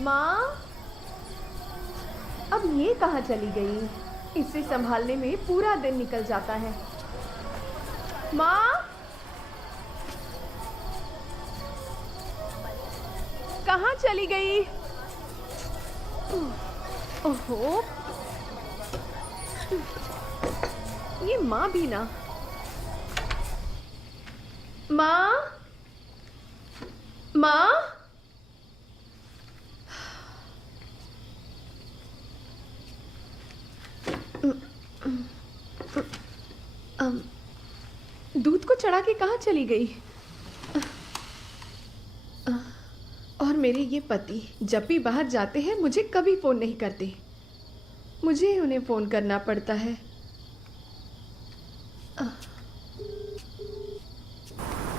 माँ, अब ये कहाँ चली गई? इसे संभालने में पूरा दिन निकल जाता है। माँ, कहाँ चली गई? ओहो, ये माँ भी ना। माँ, माँ, दूध को चढ़ा के कहाँ चली गई? और मेरे ये पति जब भी बाहर जाते हैं मुझे कभी फोन नहीं करते, मुझे उन्हें फोन करना पड़ता है।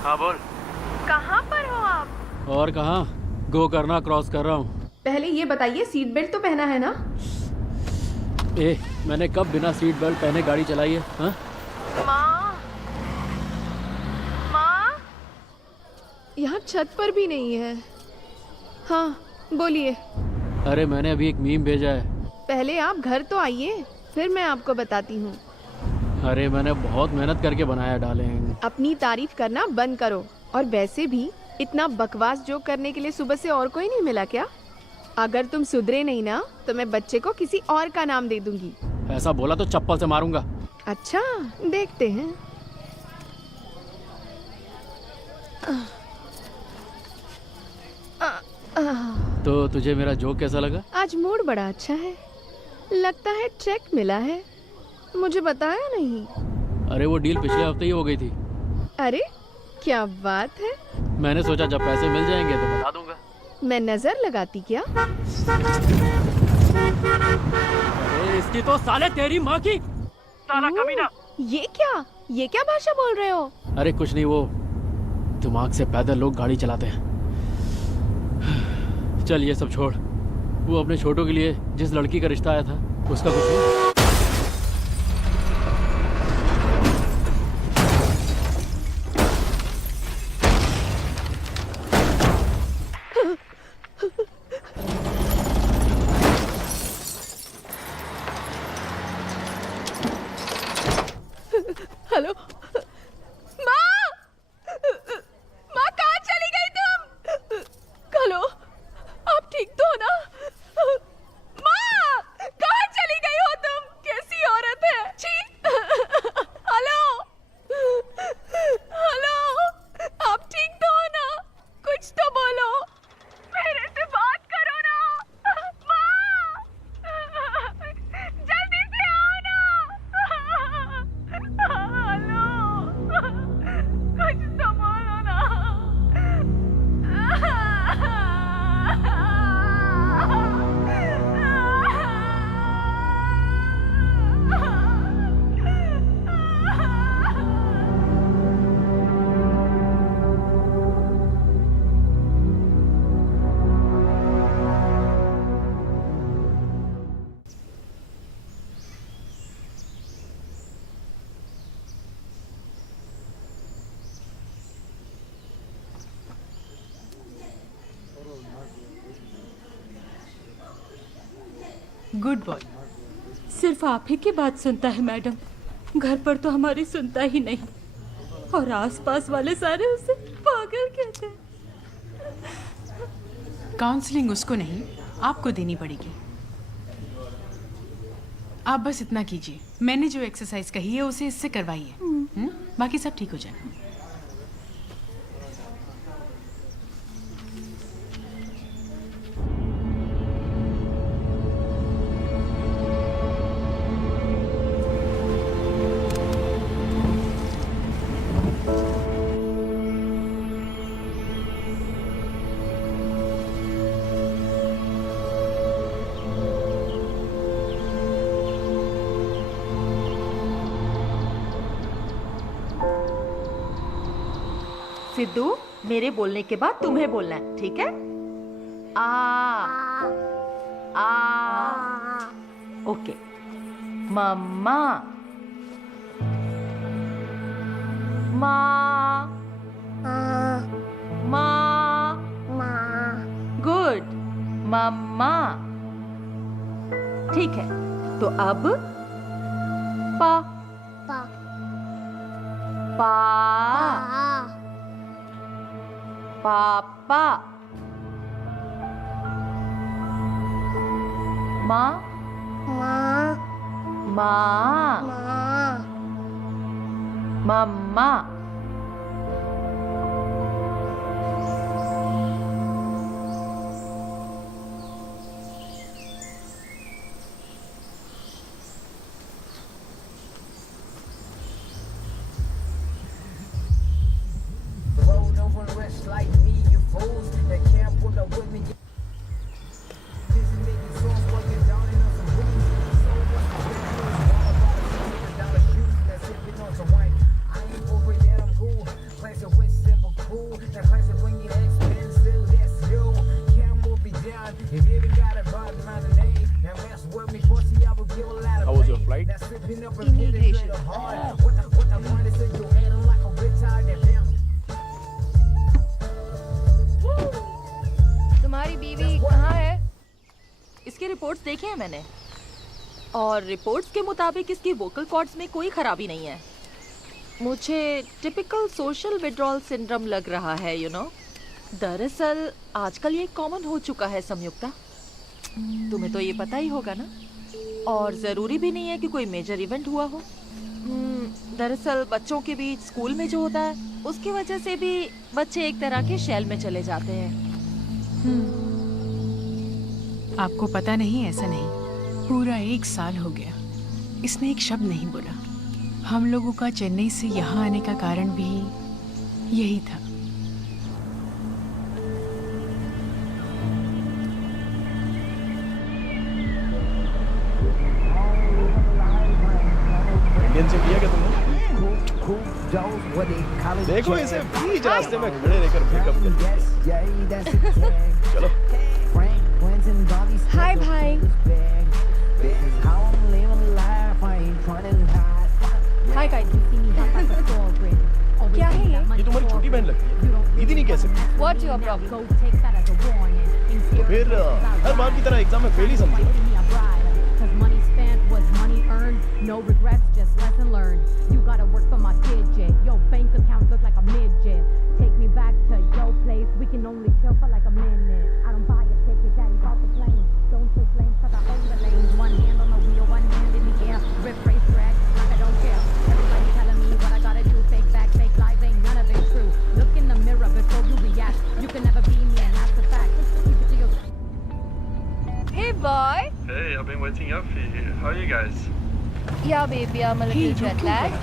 हाँ बोल। कहाँ पर हो आप? और कहाँ, गो करना क्रॉस कर रहा हूँ। पहले ये बताइए, सीट बेल्ट तो पहना है ना? मैंने कब बिना सीट बेल्ट पहने गाड़ी चलाई है? हाँ? माँ, माँ, यहाँ छत पर भी नहीं है। हाँ, बोलिए। अरे मैंने अभी एक मीम भेजा है। पहले आप घर तो आइए, फिर मैं आपको बताती हूँ। अरे मैंने बहुत मेहनत करके बनाया डाले हैं। अपनी तारीफ करना बंद करो। और वैसे भी इतना बकवास जोक करने के लिए सुबह से और कोई नहीं मिला क्या? अगर तुम सुधरे नहीं ना तो मैं बच्चे को किसी और का नाम दे दूंगी। ऐसा बोला तो चप्पल से मारूंगा। अच्छा, देखते हैं। तो तुझे मेरा जोक कैसा लगा? आज मूड बड़ा अच्छा है, लगता है चेक मिला है। मुझे बताया नहीं। अरे वो डील पिछले हफ्ते ही हो गई थी। अरे क्या बात है। मैंने सोचा जब पैसे मिल जाएंगे तो बता दूंगा। मैं नजर लगाती क्या? अरे इसकी तो साले तेरी माँ की साला कमीना। ये क्या भाषा बोल रहे हो? अरे कुछ नहीं, वो दिमाग से पैदल लोग गाड़ी चलाते हैं। चल ये सब छोड़, वो अपने छोटों के लिए जिस लड़की का रिश्ता आया था उसका कुछ हुआ? हेलो माँ, माँ कहाँ चली गई तुम? हेलो, आप ठीक तो हो ना? माँ, कहाँ चली गई हो तुम? कैसी औरत है? छी! हेलो, हेलो, आप ठीक तो हो ना? कुछ तो बोलो, मेरे से बात करो ना। माँ, जल्दी से आओ ना। हेलो, कुछ तो बोलो ना। Good boy. सिर्फ आप ही की बात सुनता है मैडम, घर पर तो हमारी सुनता ही नहीं, और आसपास वाले सारे उसे पागल कहते हैं। काउंसलिंग उसको नहीं, आपको देनी पड़ेगी। आप बस इतना कीजिए, मैंने जो एक्सरसाइज कही है उसे इससे करवाइए। बाकी सब ठीक हो जाएगा। सिद्धू, मेरे बोलने के बाद तुम्हें बोलना है, ठीक है? आ ओके। मम्मा, माँ, माँ, गुड। मम्मा, तो अब पा पा पा पा पापा माँ माँ माँ माँ मम्मा Roll over the rest like me, you fools that can't pull up with me. This is making songs while you're down in on some booze. So what's the difference? All about $100 shoes that's sipping on some wine. I ain't over that, I'm cool. Classic with simple cool. That classic when you expensive, that's you. Can't move me down. If you even got a body mind the name, now mess with me, pussy, I will give a lot of How was your pain. flight? That's sipping up and getting rid of hard. What the point is that you ain't like a retard that film. तुम्हारी बीवी कहाँ है? इसकी reports देखी हैं मैंने और reports के मुताबिक इसकी वोकल कॉर्ड्स में कोई खराबी नहीं है। मुझे टिपिकल सोशल विड्रॉल सिंड्रोम लग रहा है, यू नो। दरअसल आजकल ये कॉमन हो चुका है संयुक्ता, तुम्हें तो ये पता ही होगा ना। और ज़रूरी भी नहीं है कि कोई मेजर इवेंट हुआ हो। दरअसल बच्चों के बीच स्कूल में जो होता है उसकी वजह से भी बच्चे एक तरह के शेल में चले जाते हैं। आपको पता नहीं, ऐसा नहीं। पूरा 1 साल हो गया, इसने एक शब्द नहीं बोला। हम लोगों का चेन्नई से यहाँ आने का कारण भी यही था। इंडियन से किया क्या तुमने? देखो इसे बीच रास्ते में खड़े रहकर पिकअप कर। चलो। हाय भाई। Hi guys. क्या है ये तुम्हारी छोटी बहन लगती है, दीदी नहीं कह सकती। What's your problem? तो फिर हर बार की तरह एग्जाम में फेल ही समझो। Cause money spent was money earned. No regrets, just lesson learned. You gotta work for my digit. Your bank account look like a midget. Take me back to your place. We can only chill for like a minute. I don't buy a ticket, daddy's off the plane. Don't take blame cause I own the lanes. One hand on the wheel, one hand in the air. Rip race track like I don't care. Everybody telling me what I gotta do. Fake back, fake lies, ain't none of it true. Look in the mirror before you react. You can never be me and that's the fact. Keep it to yourself. Hey boy. Hey, I've been waiting up for you. How are you guys? Yeah baby, I'm a little jet lagged.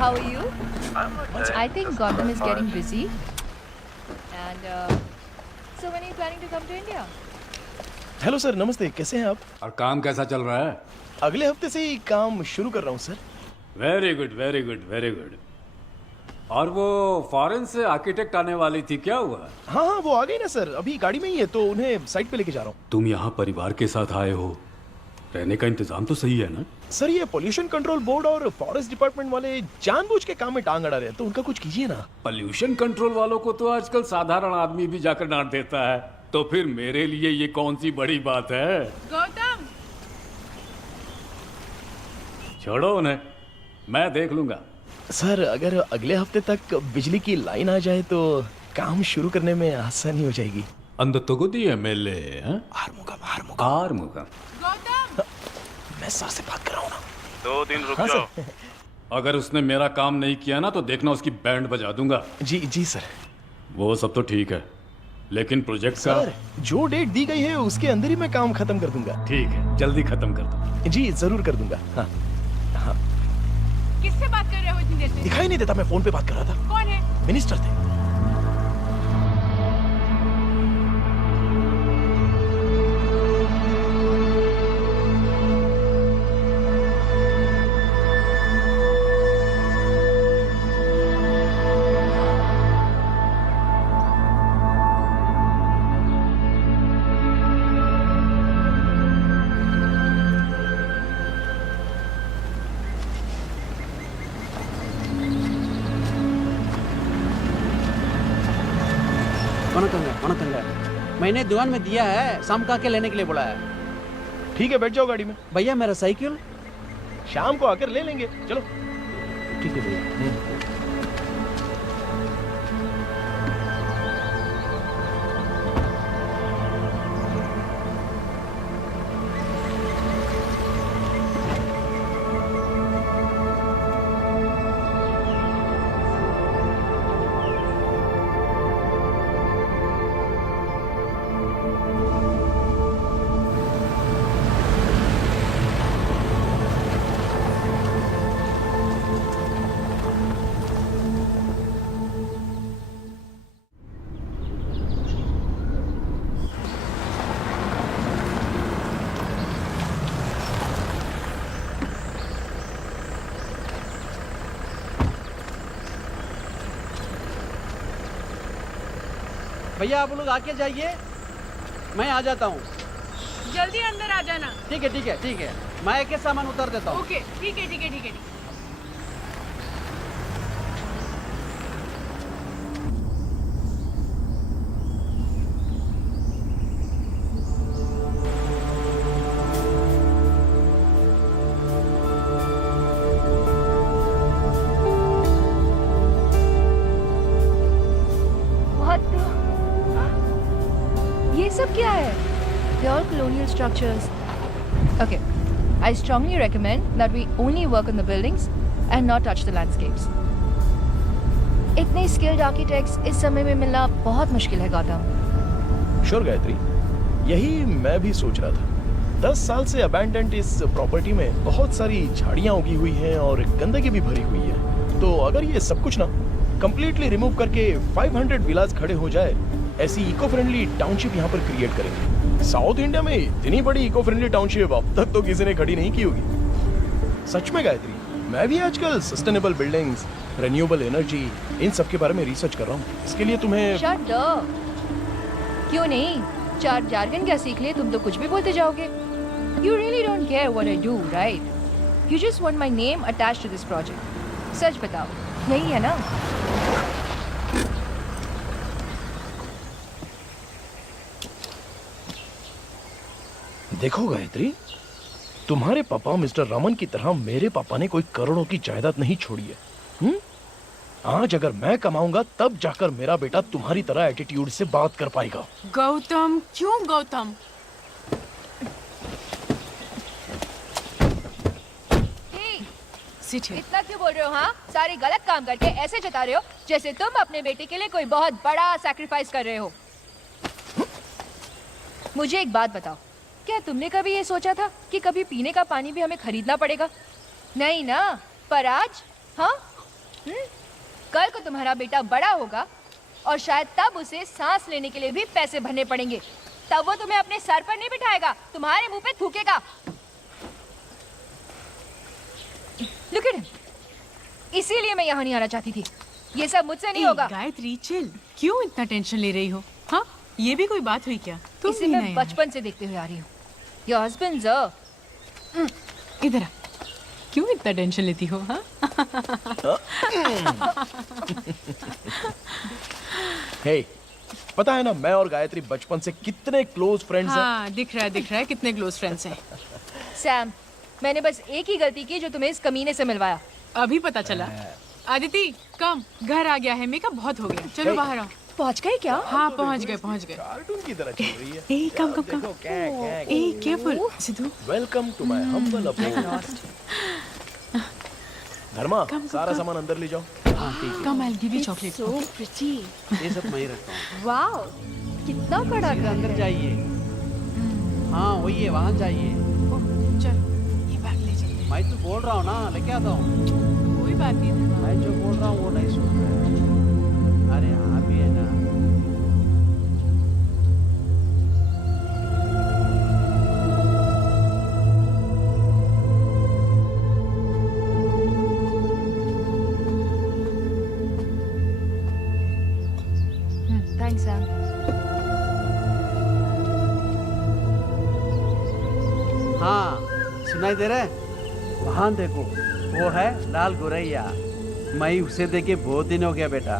How are you? I'm okay. I think Gautam is Fine. getting busy. And so when are you planning to come to India? Hello sir, नमस्ते, कैसे हैं आप? और काम कैसा चल रहा है? अगले हफ्ते से ही काम शुरू कर रहा हूँ sir. Very good very good very good. और वो फॉरेन से आर्किटेक्ट आने वाली थी, क्या हुआ? हाँ हाँ, वो आ गई ना सर, अभी गाड़ी में ही है, तो उन्हें साइट पे लेके जा रहा हूँ। तुम यहाँ परिवार के साथ आए हो, रहने का इंतजाम तो सही है ना? सर ये पोल्यूशन कंट्रोल बोर्ड और फॉरेस्ट डिपार्टमेंट वाले जानबूझ के काम में टांग अड़ा रहे हैं, तो उनका कुछ कीजिए ना। पोल्यूशन कंट्रोल वालों को तो आजकल साधारण आदमी भी जाकर डांट देता है, तो फिर मेरे लिए ये कौन सी बड़ी बात है? गौतम, छोड़ो उन्हें, मैं देख लूंगा। सर अगर अगले हफ्ते तक बिजली की लाइन आ जाए तो काम शुरू करने में आसानी हो जाएगी। अंदर तो गोदी एमएलए हैं? आर्मुगा। मैं सर से बात कर रहा हूँ ना। 2 दिन रुक हाँ, जाओ। सर। अगर उसने मेरा काम नहीं किया ना तो देखना उसकी बैंड बजा दूंगा। जी जी सर। वो सब तो ठीक है, लेकिन प्रोजेक्ट का? सर जो डेट दी गई है उसके अंदर ही मैं काम खत्म कर दूंगा। ठीक है, जल्दी खत्म कर दो। जी जरूर कर दूंगा। हाँ हाँ। किससे बात कर रहे हो इतनी देर से? दिखाई नहीं देता, मैं फोन पे बात कर रहा था। कौन है? मिनिस्टर थे। वनकंगा मैंने दुकान में दिया है, शाम का के लेने के लिए बोला है। ठीक है, बैठ जाओ गाड़ी में। भैया मेरा साइकिल शाम को आकर ले लेंगे, चलो। ठीक है भैया। भैया आप लोग आके जाइए, मैं आ जाता हूँ। जल्दी अंदर आ जाना। ठीक है ठीक है ठीक है, मैं एक सामान उतार देता हूँ। ओके ठीक है ठीक है ठीक है। ये सब क्या है? They are colonial structures. Okay, I strongly recommend that we only work on the buildings and not touch the landscapes. इतने skilled architects इस समय में मिलना बहुत मुश्किल है गौतम। श्योर गायत्री, यही मैं भी सोच रहा था। 10 साल से अबैंडन्ड इस प्रॉपर्टी में बहुत सारी झाड़ियां उगी हुई हैं और गंदगी भी भरी हुई है। तो अगर ये सब कुछ ना कंप्लीटली रिमूव करके 500 विलास खड़े हो जाए, ऐसी इको फ्रेंडली टाउनशिप यहाँ पर क्रिएट करेंगे। साउथ इंडिया में इतनी बड़ी इको फ्रेंडली टाउनशिप अब तक तो किसी ने खड़ी नहीं की होगी। सच में गायत्री, मैं भी आजकल सस्टेनेबल बिल्डिंग्स, रिन्यूएबल एनर्जी, इन सब के बारे में रिसर्च कर रहा हूँ। इसके लिए तुम्हें शट अप। क्यों नहीं? 4 जार्गन क्या सीख ले, तुम तो कुछ भी बोलते जाओगे। You really don't care what I do, right? You just want my name attached to this project. सच बताओ, यही है ना? देखो गायत्री, तुम्हारे पापा मिस्टर रामन की तरह मेरे पापा ने कोई करोड़ों की जायदाद नहीं छोड़ी है। आज अगर मैं कमाऊंगा तब जाकर मेरा बेटा तुम्हारी तरह एटीट्यूड से बात कर पाएगा। गौतम, क्यों गौतम? इतना क्यों बोल रहे हो? हाँ, सारे गलत काम करके ऐसे जता रहे हो जैसे तुम अपने बेटे के लिए कोई बहुत बड़ा सैक्रिफाइस कर रहे हो। मुझे एक बात बताओ, क्या तुमने कभी ये सोचा था कि कभी पीने का पानी भी हमें खरीदना पड़ेगा? नहीं ना? पर आज हाँ, कल को तुम्हारा बेटा बड़ा होगा और शायद तब उसे सांस लेने के लिए भी पैसे भरने पड़ेंगे। तब वो तुम्हें अपने सर पर नहीं बिठाएगा, तुम्हारे मुंह पे थूकेगा। Look at him. इसीलिए मैं यहाँ नहीं आना चाहती थी। ये सब मुझसे नहीं होगा। गायत्री चिल, क्यों इतना टेंशन ले रही हो? हाँ, ये भी कोई बात हुई क्या? तुम इसे मैं बचपन से देखते हुए आ रही हूँ। Your husband's इधर आ। क्यों इतना टेंशन लेती हो? हाँ? हे, पता है ना मैं और गायत्री बचपन से कितने क्लोज फ्रेंड्स हैं। हाँ, दिख रहा है कितने क्लोज फ्रेंड्स हैं। सैम, मैंने बस एक ही गलती की जो तुम्हें इस कमीने से मिलवाया। अभी पता चला। आदिति, कम, घर आ गया है, मेकअप बहुत हो गया, चलो बाहर आओ। पहुंच गए क्या? हाँ, पहुंच गए। कार्टून की तरह चल रही है। ए, कम। ए, careful, Sidhu. Welcome to my humble abode. Dharma, सारा सामान अंदर ले जाओ। कम, I'll give you chocolate. So pretty. ये सब मैं ही रखता हूँ। वाओ, कितना बड़ा घर अंदर जाइए। हाँ वही है, वहाँ जाइए। चल, ये बैग ले चलते हैं। मैं तो बोल रहा हूँ ना, लेके आता हूँ। कोई बात नहीं। मैं जो बोल रहा हूँ वो नहीं सुन रहा है। अरे हाँ भी है ना। Thanks Sam. हाँ, सुनाई दे रहा है? वहाँ देखो, वो है लाल गोरैया। मैं उसे देखे बहुत दिन हो गया बेटा।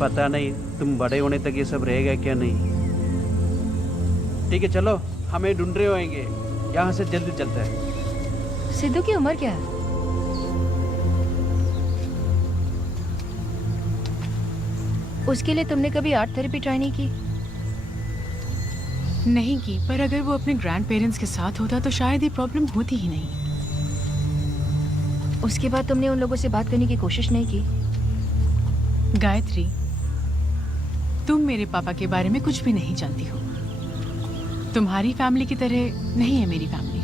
पता नहीं तुम बड़े होने तक ये सब रहेगा क्या नहीं। ठीक है चलो, हमें ढूंढ रहे होंगे, यहाँ से जल्दी चलते हैं। सिद्धू की उम्र क्या है? उसके लिए तुमने कभी आर्ट थेरेपी ट्राई नहीं की? नहीं की, पर अगर वो अपने ग्रैंड पेरेंट्स के साथ होता तो शायद ये प्रॉब्लम होती ही नहीं। उसके बाद तुमने उन लोगों से बात करने की कोशिश नहीं की? गायत्री, तुम मेरे पापा के बारे में कुछ भी नहीं जानती हो। तुम्हारी फैमिली की तरह नहीं है मेरी फैमिली।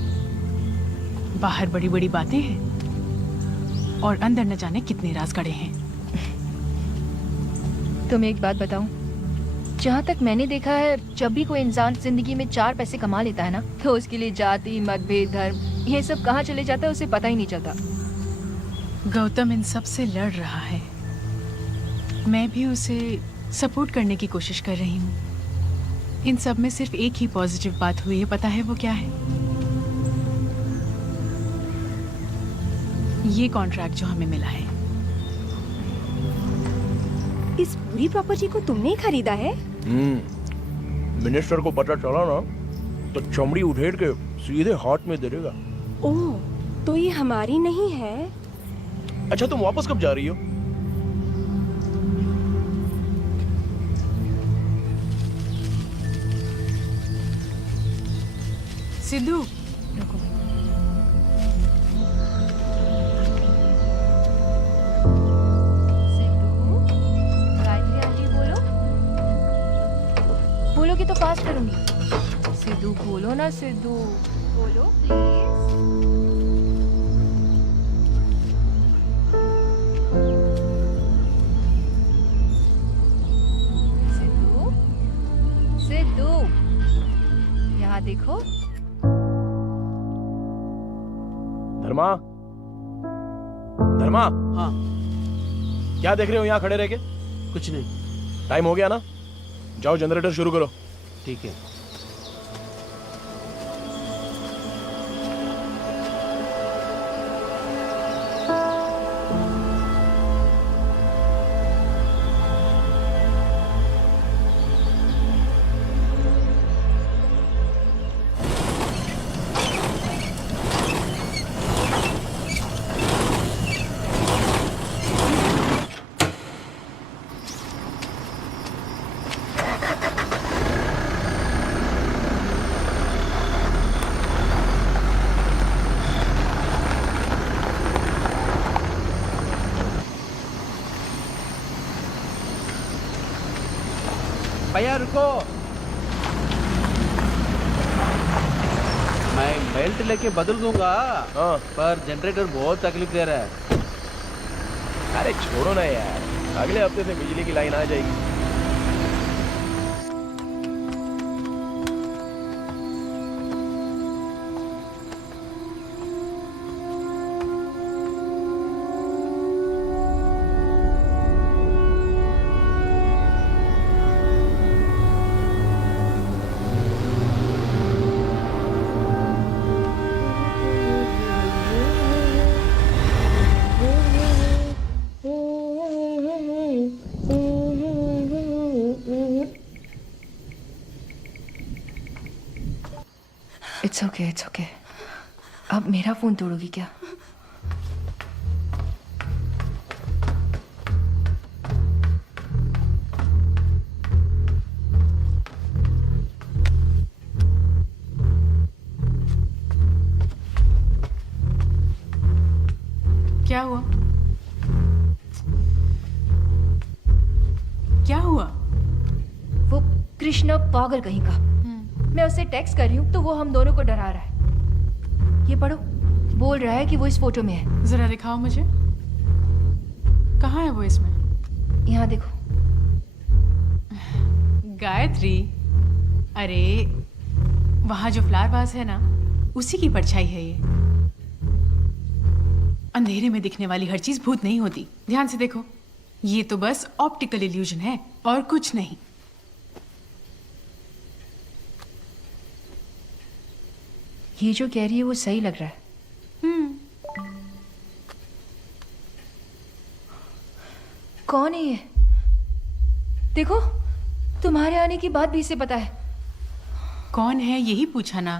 बाहर बड़ी बड़ी बातें हैं और अंदर न जाने कितने राज गड़े हैं। तुम्हें एक बात बताऊं, जहाँ तक मैंने देखा है, जब भी कोई इंसान जिंदगी में 4 पैसे कमा लेता है ना, तो उसके लिए जाति, मतभेद, धर्म, ये सब कहाँ चले जाता है उसे पता ही नहीं चलता। गौतम इन सब से लड़ रहा है, मैं भी उसे सपोर्ट करने की कोशिश कर रही हूँ। इन सब में सिर्फ एक ही पॉजिटिव बात हुई है, पता है वो क्या है? ये कॉन्ट्रैक्ट जो हमें मिला है। इस पूरी प्रॉपर्टी को तुमने ही खरीदा है? मिनिस्टर को पता चला ना तो चमड़ी उधेड़ के सीधे हाथ में दे देगा। ओह, तो ये हमारी नहीं है? अच्छा, तुम वापस कब जा रही हो? सिद्धू, गायत्री आंटी बोलोगी तो फास्ट करूंगी। सिद्धू बोलो ना, सिद्धू बोलो प्लीज। सिद्धू, सिद्धू, यहाँ देखो। धर्मा, धर्मा, हाँ क्या देख रहे हो यहाँ खड़े रह के? कुछ नहीं। टाइम हो गया ना, जाओ जनरेटर शुरू करो। ठीक है। भैया रुको, मैं बेल्ट लेके बदल दूंगा। हाँ। पर जनरेटर बहुत तकलीफ दे रहा है। अरे छोड़ो ना यार, अगले हफ्ते से बिजली की लाइन आ जाएगी। It's okay. अब मेरा फोन तोड़ोगी क्या? क्या हुआ? क्या हुआ? वो कृष्णा पागल कहीं का। मैं उसे टेक्स्ट कर रही हूँ तो वो हम दोनों को डरा रहा है। ये पढ़ो, बोल रहा है कि वो इस फोटो में है। जरा दिखाओ मुझे, कहाँ है वो इसमें? यहाँ देखो। गायत्री, अरे वहाँ जो फ्लावर वास है ना, उसी की परछाई है ये। अंधेरे में दिखने वाली हर चीज भूत नहीं होती, ध्यान से देखो। ये तो बस ऑप्टिकल इल्यूजन है और कुछ नहीं। ये जो कह रही है वो सही लग रहा है। कौन है ये? देखो, तुम्हारे आने की बात भी इसे पता है। कौन है यही पूछा ना।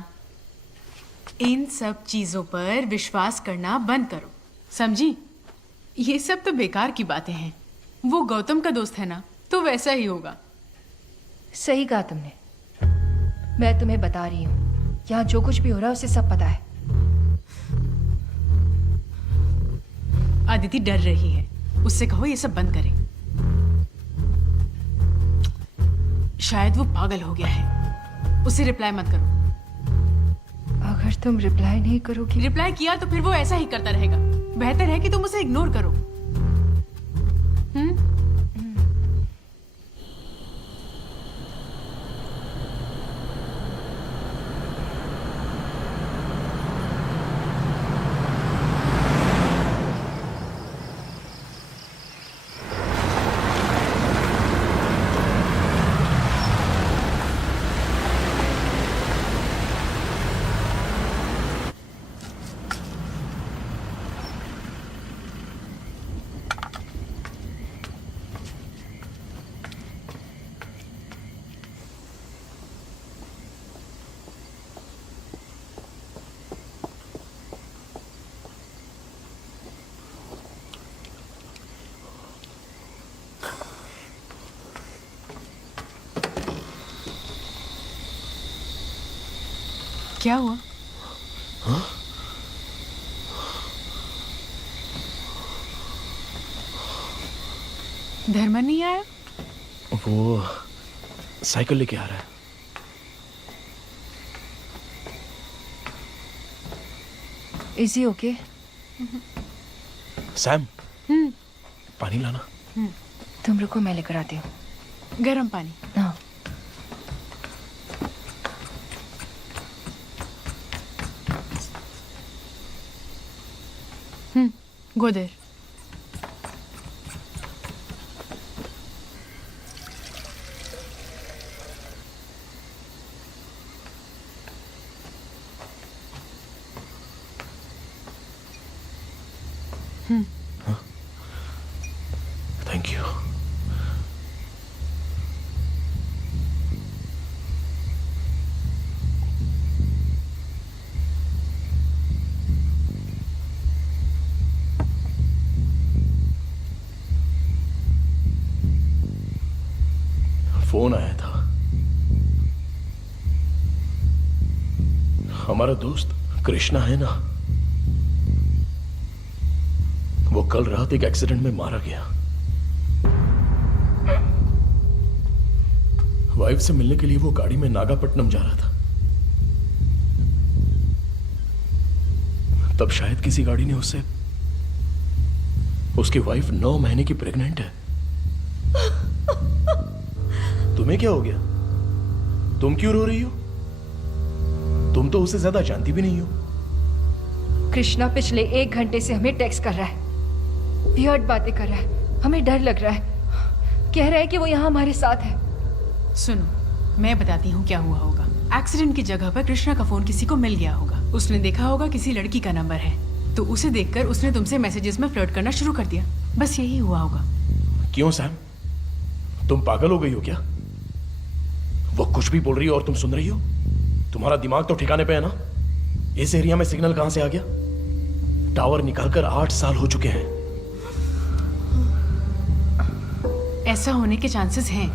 इन सब चीजों पर विश्वास करना बंद करो, समझी? ये सब तो बेकार की बातें हैं। वो गौतम का दोस्त है ना, तो वैसा ही होगा। सही कहा तुमने। मैं तुम्हें बता रही हूँ, यहाँ जो कुछ भी हो रहा है उसे सब पता है। अदिति डर रही है, उससे कहो ये सब बंद करे। शायद वो पागल हो गया है। उसे रिप्लाई मत करो। अगर तुम रिप्लाई नहीं करोगी। रिप्लाई किया तो फिर वो ऐसा ही करता रहेगा। बेहतर है कि तुम उसे इग्नोर करो। क्या हुआ? हाँ? धर्मन नहीं आया? वो साइकिल लेके आ रहा है। Is he okay? सैम, पानी लाना। तुम रुको, मैं लेकर आती हूँ। गर्म पानी। हाँ। Go there. Thank you. Phone आया था। हमारा दोस्त कृष्णा है ना, वो कल रात एक एक्सीडेंट में मारा गया। वाइफ से मिलने के लिए वो गाड़ी में नागापट्टनम जा रहा था। तब शायद किसी गाड़ी ने उससे, उसकी वाइफ 9 महीने की प्रेग्नेंट है। तुम्हें क्या हो गया? तुम क्यों रो रही हो? तुम तो उसे ज्यादा जानती भी नहीं हो। कृष्णा पिछले 1 घंटे से हमें टेक्स्ट कर रहा है, वियर्ड बातें कर रहा है, हमें डर लग रहा है। कह रहा है कि वो यहाँ हमारे साथ है। सुनो, मैं बताती हूँ क्या हुआ होगा। एक्सीडेंट की जगह पर कृष्णा का फोन किसी को मिल गया होगा। उसने देखा होगा किसी लड़की का नंबर है, तो उसे देखकर उसने तुमसे मैसेजेस में फ्लर्ट करना शुरू कर दिया। बस यही हुआ होगा। क्यों सैम, तुम पागल हो गई हो क्या? वो कुछ भी बोल रही हो और तुम सुन रही हो? तुम्हारा दिमाग तो ठिकाने पे है ना? इस एरिया में सिग्नल कहां से आ गया? टावर निकालकर 8 साल हो चुके हैं। ऐसा होने के चांसेस हैं।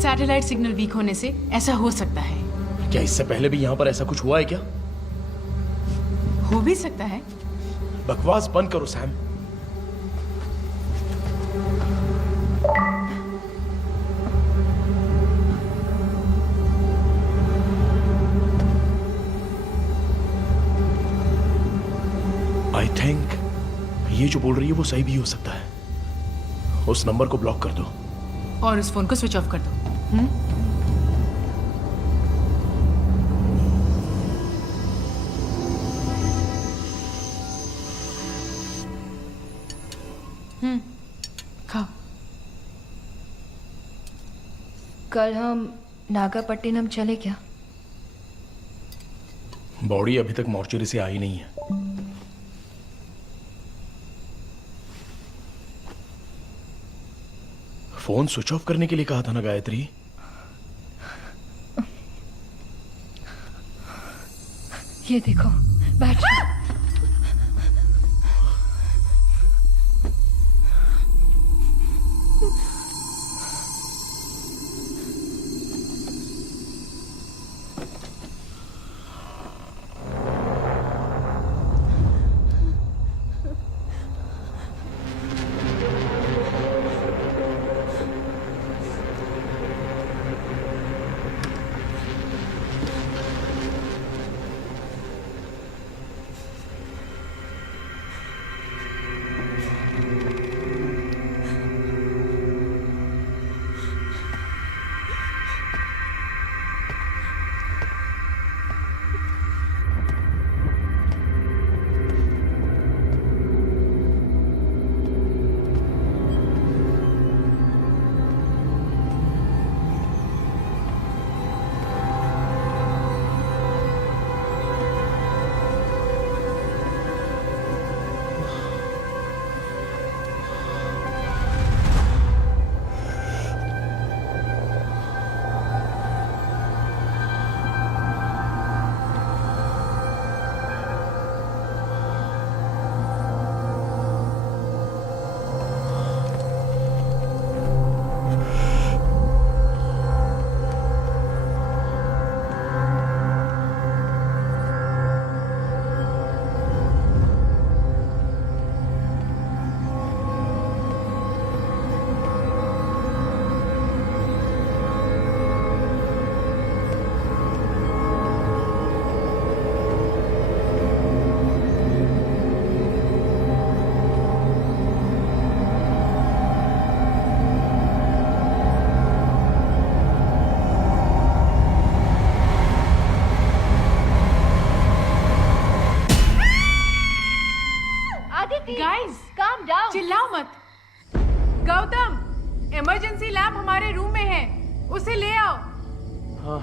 सैटेलाइट सिग्नल वीक होने से ऐसा हो सकता है। क्या इससे पहले भी यहां पर ऐसा कुछ हुआ है क्या? हो भी सकता है। बकवास बंद करो सैम। आई थिंक ये जो बोल रही है वो सही भी हो सकता है। उस नंबर को ब्लॉक कर दो और उस फोन को स्विच ऑफ कर दो। खाओ। कल हम नागापट्टिनम चले क्या? बॉडी अभी तक मॉर्चरी से आई नहीं है। फोन स्विच ऑफ करने के लिए कहा था ना गायत्री? ये देखो बैटरी। गाइस काम डाउन, चिल्लाओ मत। गौतम, इमरजेंसी लैंप हमारे रूम में है, उसे ले आओ। हाँ।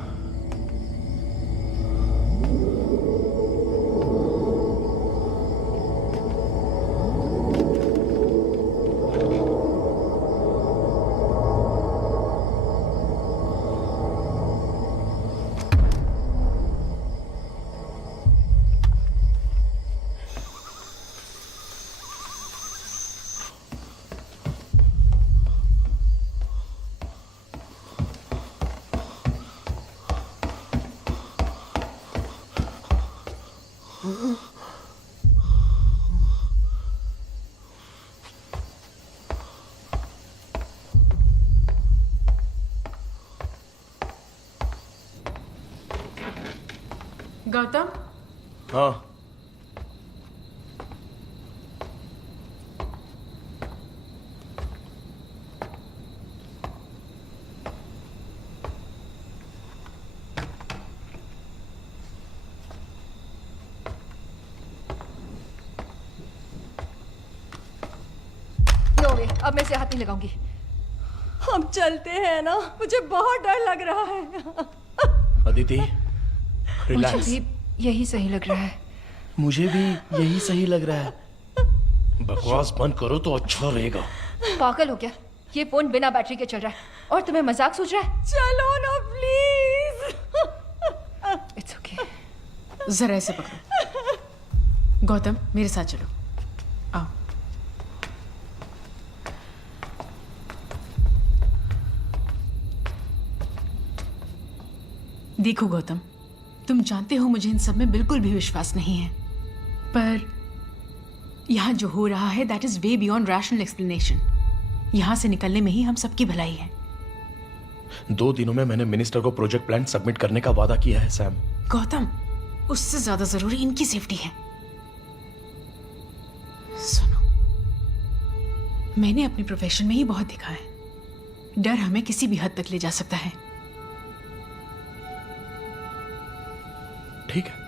गौतम, हाँ। नो वे, अब मैं इसे हाथ नहीं लगाऊंगी। हम चलते हैं ना, मुझे बहुत डर लग रहा है। अदिति, मुझे रिलैक्स। भी यही सही लग रहा है। मुझे भी यही सही लग रहा है। बकवास बंद करो तो अच्छा रहेगा। पागल हो क्या? ये फोन बिना बैटरी के चल रहा है और तुम्हें मजाक सूझ रहा है? चलो ना प्लीज। It's okay. जरा ऐसे पकड़ो। गौतम, मेरे साथ चलो, आओ। देखो गौतम, तुम जानते हो मुझे इन सब में बिल्कुल भी विश्वास नहीं है, पर यहां जो हो रहा है that is way beyond rational explanation. यहां से निकलने में ही हम सबकी भलाई है। 2 दिनों में मैंने मिनिस्टर को प्रोजेक्ट प्लान सबमिट करने का वादा किया है सैम। गौतम, उससे ज्यादा जरूरी इनकी सेफ्टी है। सुनो, मैंने अपने प्रोफेशन में ही बहुत देखा है, डर हमें किसी भी हद तक ले जा सकता है। ठीक है,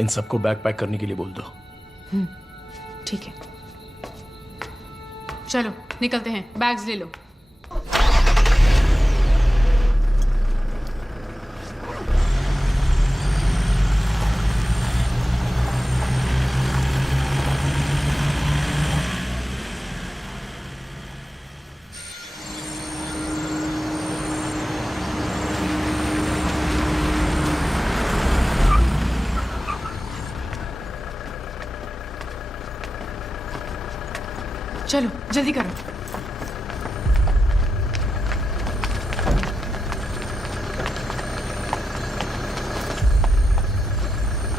इन सबको बैग पैक करने के लिए बोल दो। ठीक है, चलो निकलते हैं, बैग्स ले लो। चलो जल्दी करो।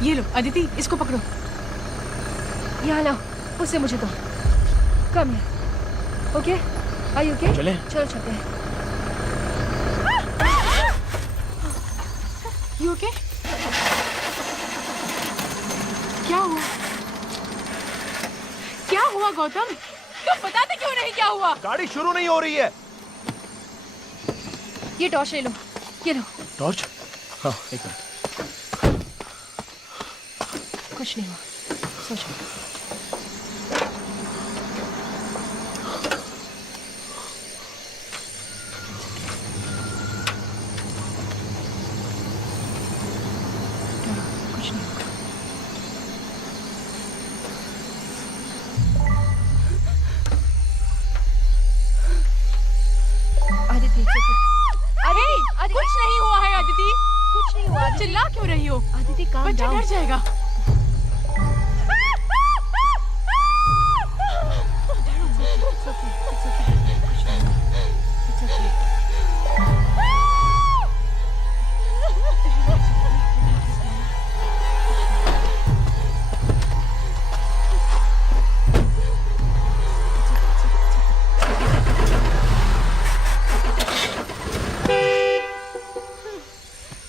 ये लो अदिति, इसको पकड़ो। यहाँ लाओ, उसे मुझे दो। कम है। Okay, are you okay? चलें? चलो चलते हैं। You okay? क्या हुआ? क्या हुआ गौतम? तुम बताते क्यों नहीं क्या हुआ? गाड़ी शुरू नहीं हो रही है। ये टॉर्च ले लो, ये लो। टॉर्च? हाँ, एक मिनट। कुछ नहीं हुआ, सोचो। कुछ नहीं हुआ। अदिति, अदिति, कुछ नहीं हुआ है अदिति। कुछ नहीं हुआ। चिल्ला क्यों रही हो? अदिति काम बच्चा डर जाएगा।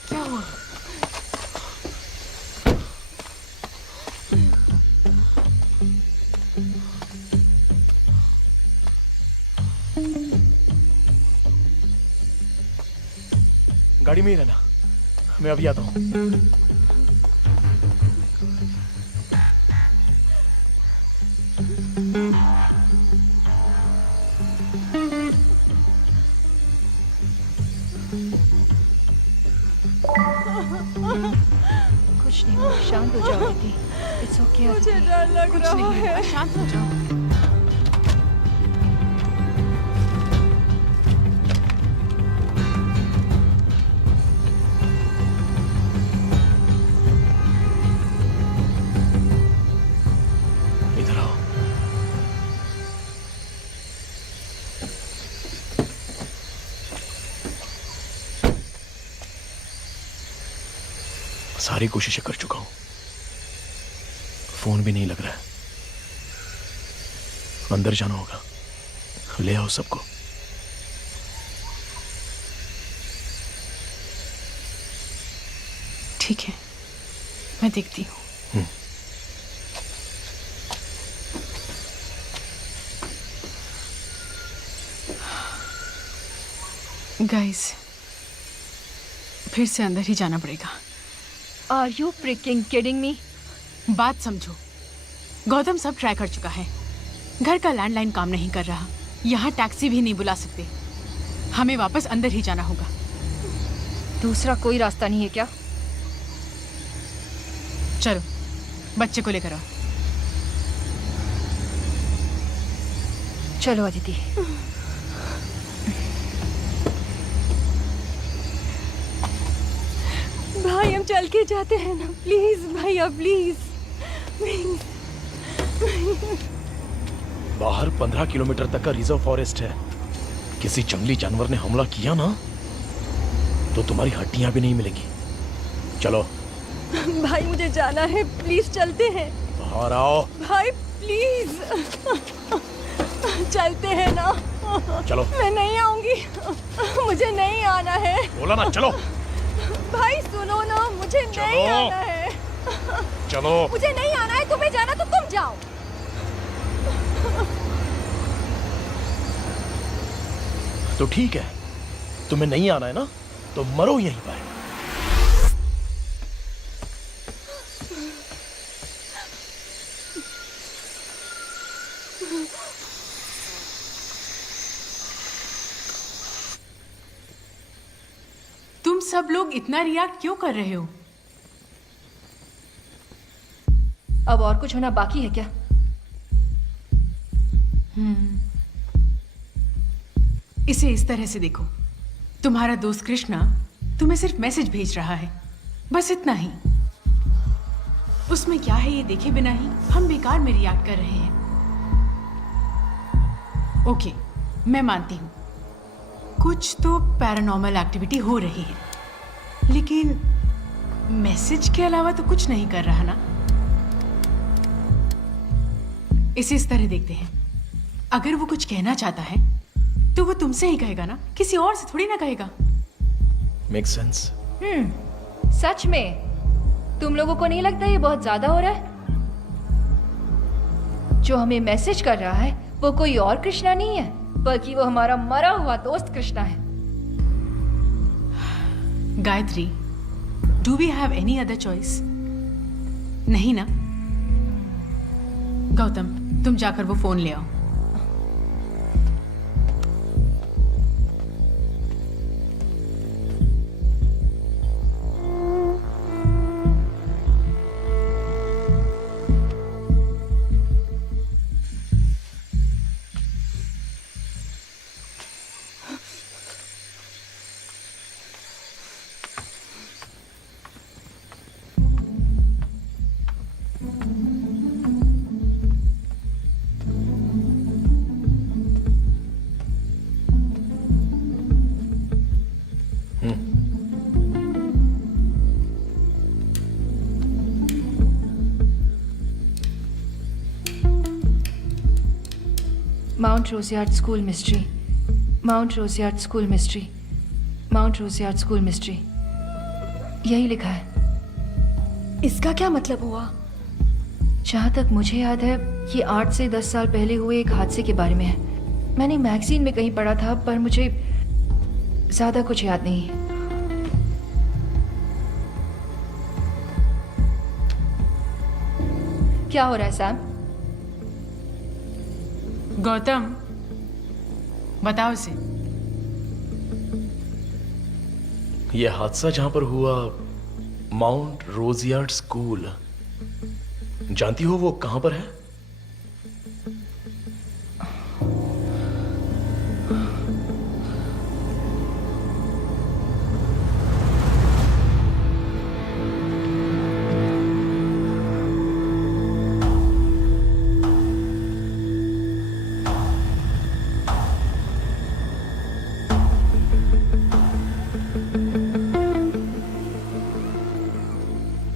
क्या हुआ? गाड़ी में ही रहना, मैं अभी आता हूँ। कुछ नहीं हुआ, शांत हो जाओ अदिति। It's okay. मुझे डर लग कुछ नहीं हुआ, शांत हो जाओ। इधर आओ। सारी कोशिशें कर चुका हूं, फोन भी नहीं लग रहा है। अंदर जाना होगा, ले आओ सबको। ठीक है, मैं देखती हूँ। गाइस, फिर से अंदर ही जाना पड़ेगा। Are you freaking kidding me? बात समझो, गौतम सब ट्राई कर चुका है। घर का लैंडलाइन काम नहीं कर रहा, यहाँ टैक्सी भी नहीं बुला सकते। हमें वापस अंदर ही जाना होगा। दूसरा कोई रास्ता नहीं है क्या? चलो, बच्चे को लेकर आओ। चलो अदिति। भाई हम चल के जाते हैं ना, प्लीज भैया, प्लीज। बाहर 15 किलोमीटर तक का रिजर्व फॉरेस्ट है। किसी जंगली जानवर ने हमला किया ना तो तुम्हारी हड्डियां भी नहीं मिलेंगी। चलो भाई मुझे जाना है, प्लीज चलते हैं। बाहर आओ। भाई प्लीज चलते हैं ना। चलो। मैं नहीं आऊंगी, मुझे नहीं आना है। बोला ना चलो। भाई सुनो ना, मुझे नहीं आना है। चलो। मुझे नहीं आना है, तुम्हें जाना तो तुम जाओ। तो ठीक है, तुम्हें नहीं आना है ना तो मरो यहीं पर। तुम सब लोग इतना रिएक्ट क्यों कर रहे हो? अब और कुछ होना बाकी है क्या? इसे इस तरह से देखो, तुम्हारा दोस्त कृष्णा तुम्हें सिर्फ मैसेज भेज रहा है, बस इतना ही। उसमें क्या है ये देखे बिना ही हम बेकार में रिएक्ट कर रहे हैं। ओके, मैं मानती हूँ कुछ तो पैरानॉर्मल एक्टिविटी हो रही है, लेकिन मैसेज के अलावा तो कुछ नहीं कर रहा ना। इसे इस तरह देखते हैं, अगर वो कुछ कहना चाहता है तो वो तुमसे ही कहेगा ना, किसी और से थोड़ी ना कहेगा। Make sense. सच में तुम लोगों को नहीं लगता ये बहुत ज्यादा हो रहा है? जो हमें मैसेज कर रहा है वो कोई और कृष्णा नहीं है, बल्कि वो हमारा मरा हुआ दोस्त कृष्णा है। Gayatri, do we have any other choice? नहीं ना? गौतम, तुम जाकर वो फोन ले आओ। Mount Rosiyard school mystery, Mount Rosiyard school mystery, Mount Rosiyard school mystery, यही लिखा है। इसका क्या मतलब हुआ? जहाँ तक मुझे याद है ये 8 से 10 साल पहले हुए एक हादसे के बारे में है। मैंने मैगजीन में कहीं पढ़ा था, पर मुझे ज़्यादा कुछ याद नहीं है। क्या हो रहा है सैम? गौतम, बताओ इसे। यह हादसा जहां पर हुआ, माउंट रोज़ियार्ड स्कूल, जानती हो वो कहां पर है?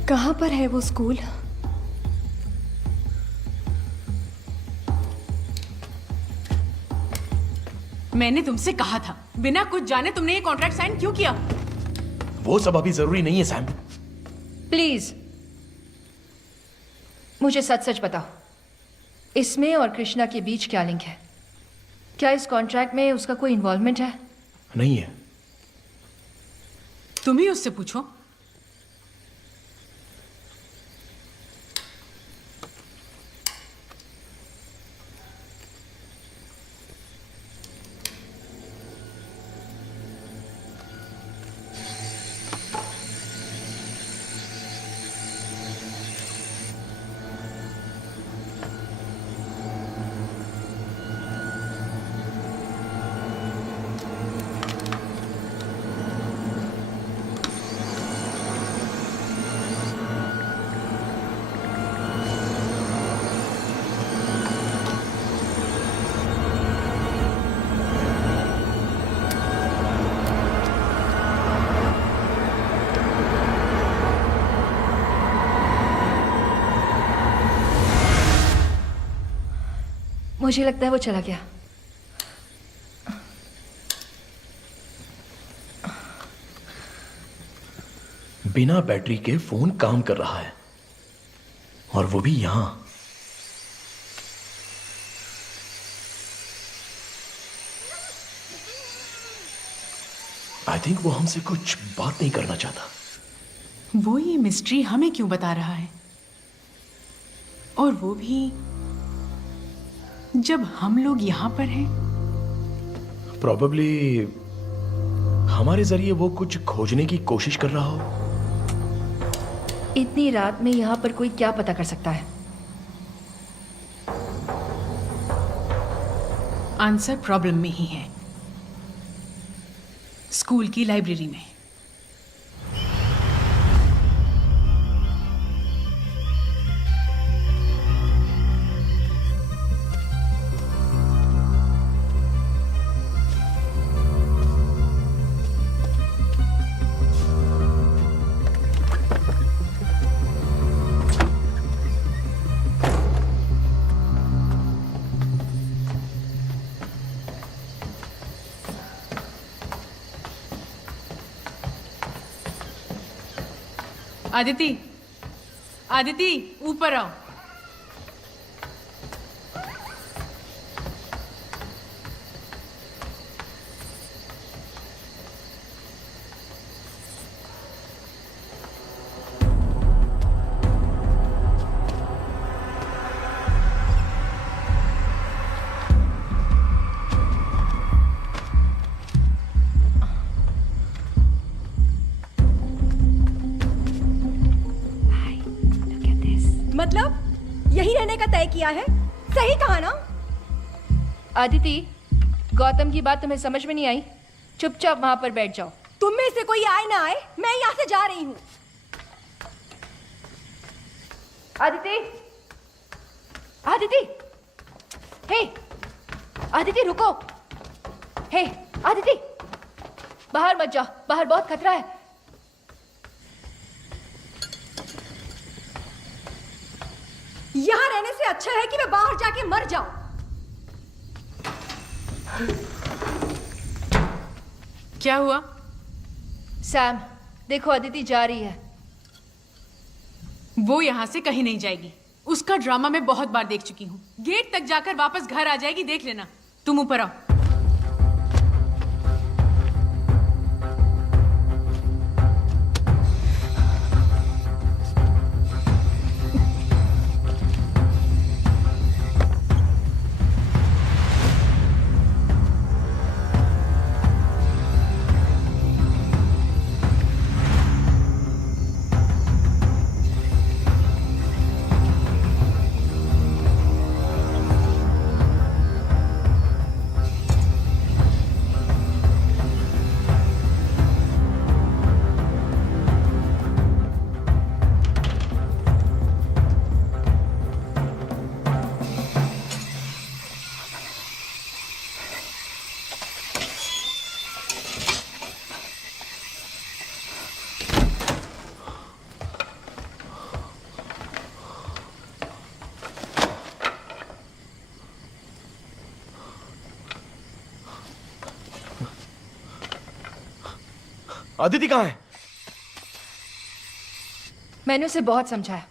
कहाँ पर है वो स्कूल? मैंने तुमसे कहा था, बिना कुछ जाने तुमने ये कॉन्ट्रैक्ट साइन क्यों किया? वो सब अभी जरूरी नहीं है सैम। प्लीज मुझे सच सच बताओ, इसमें और कृष्णा के बीच क्या लिंक है? क्या इस कॉन्ट्रैक्ट में उसका कोई इन्वॉल्वमेंट है? नहीं है। तुम ही उससे पूछो। मुझे लगता है वो चला गया। बिना बैटरी के फोन काम कर रहा है, और वो भी यहां। आई थिंक वो हमसे कुछ बात नहीं करना चाहता। वो ये मिस्ट्री हमें क्यों बता रहा है, और वो भी जब हम लोग यहां पर हैं? प्रॉबेबली हमारे जरिए वो कुछ खोजने की कोशिश कर रहा हो। इतनी रात में यहाँ पर कोई क्या पता कर सकता है? आंसर प्रॉब्लम में ही है, स्कूल की लाइब्रेरी में। आदिति, आदिति ऊपर आओ। मतलब यही रहने का तय किया है? सही कहा ना? आदिति, गौतम की बात तुम्हें समझ में नहीं आई? चुपचाप वहां पर बैठ जाओ। तुम में से कोई आए ना आए, मैं यहाँ से जा रही हूँ। आदिति, आदिति, हे, आदिति रुको। हे, आदिति, बाहर मत जाओ, बाहर बहुत खतरा है। यहाँ रहने से अच्छा है कि मैं बाहर जाके मर जाऊं। क्या हुआ? सैम, देखो अदिति जा रही है। वो यहाँ से कहीं नहीं जाएगी। उसका ड्रामा मैं बहुत बार देख चुकी हूँ। गेट तक जाकर वापस घर आ जाएगी, देख लेना। तुम ऊपर आओ। अदिति कहाँ है? मैंने उसे बहुत समझाया,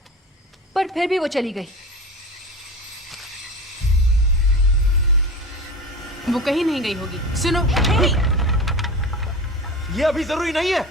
पर फिर भी वो चली गई। वो कहीं नहीं गई होगी। सुनो, ये अभी जरूरी नहीं है।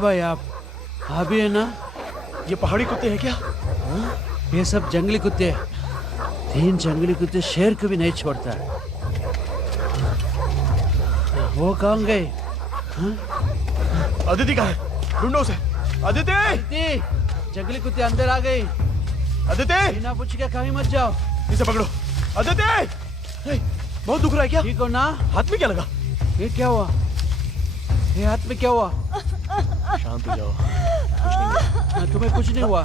भाई आप भी है ना? ये पहाड़ी कुत्ते हैं क्या? ये सब जंगली कुत्ते हैं। 3 जंगली कुत्ते शेर को भी नहीं छोड़ता। वो कहाँ गए? अदिति कहाँ है? ढूंढो उसे। अदिति! जंगली कुत्ते अंदर आ गए। अदिति! बिना पूछ के कहीं मत जाओ। इसे पकड़ो। अदिति! बहुत दुख रहा है क्या? ठीक हो ना? हाथ में क्या लगा? ये क्या हुआ? ये हाथ में क्या हुआ? शांत हो जाओ। तुम्हें कुछ नहीं हुआ?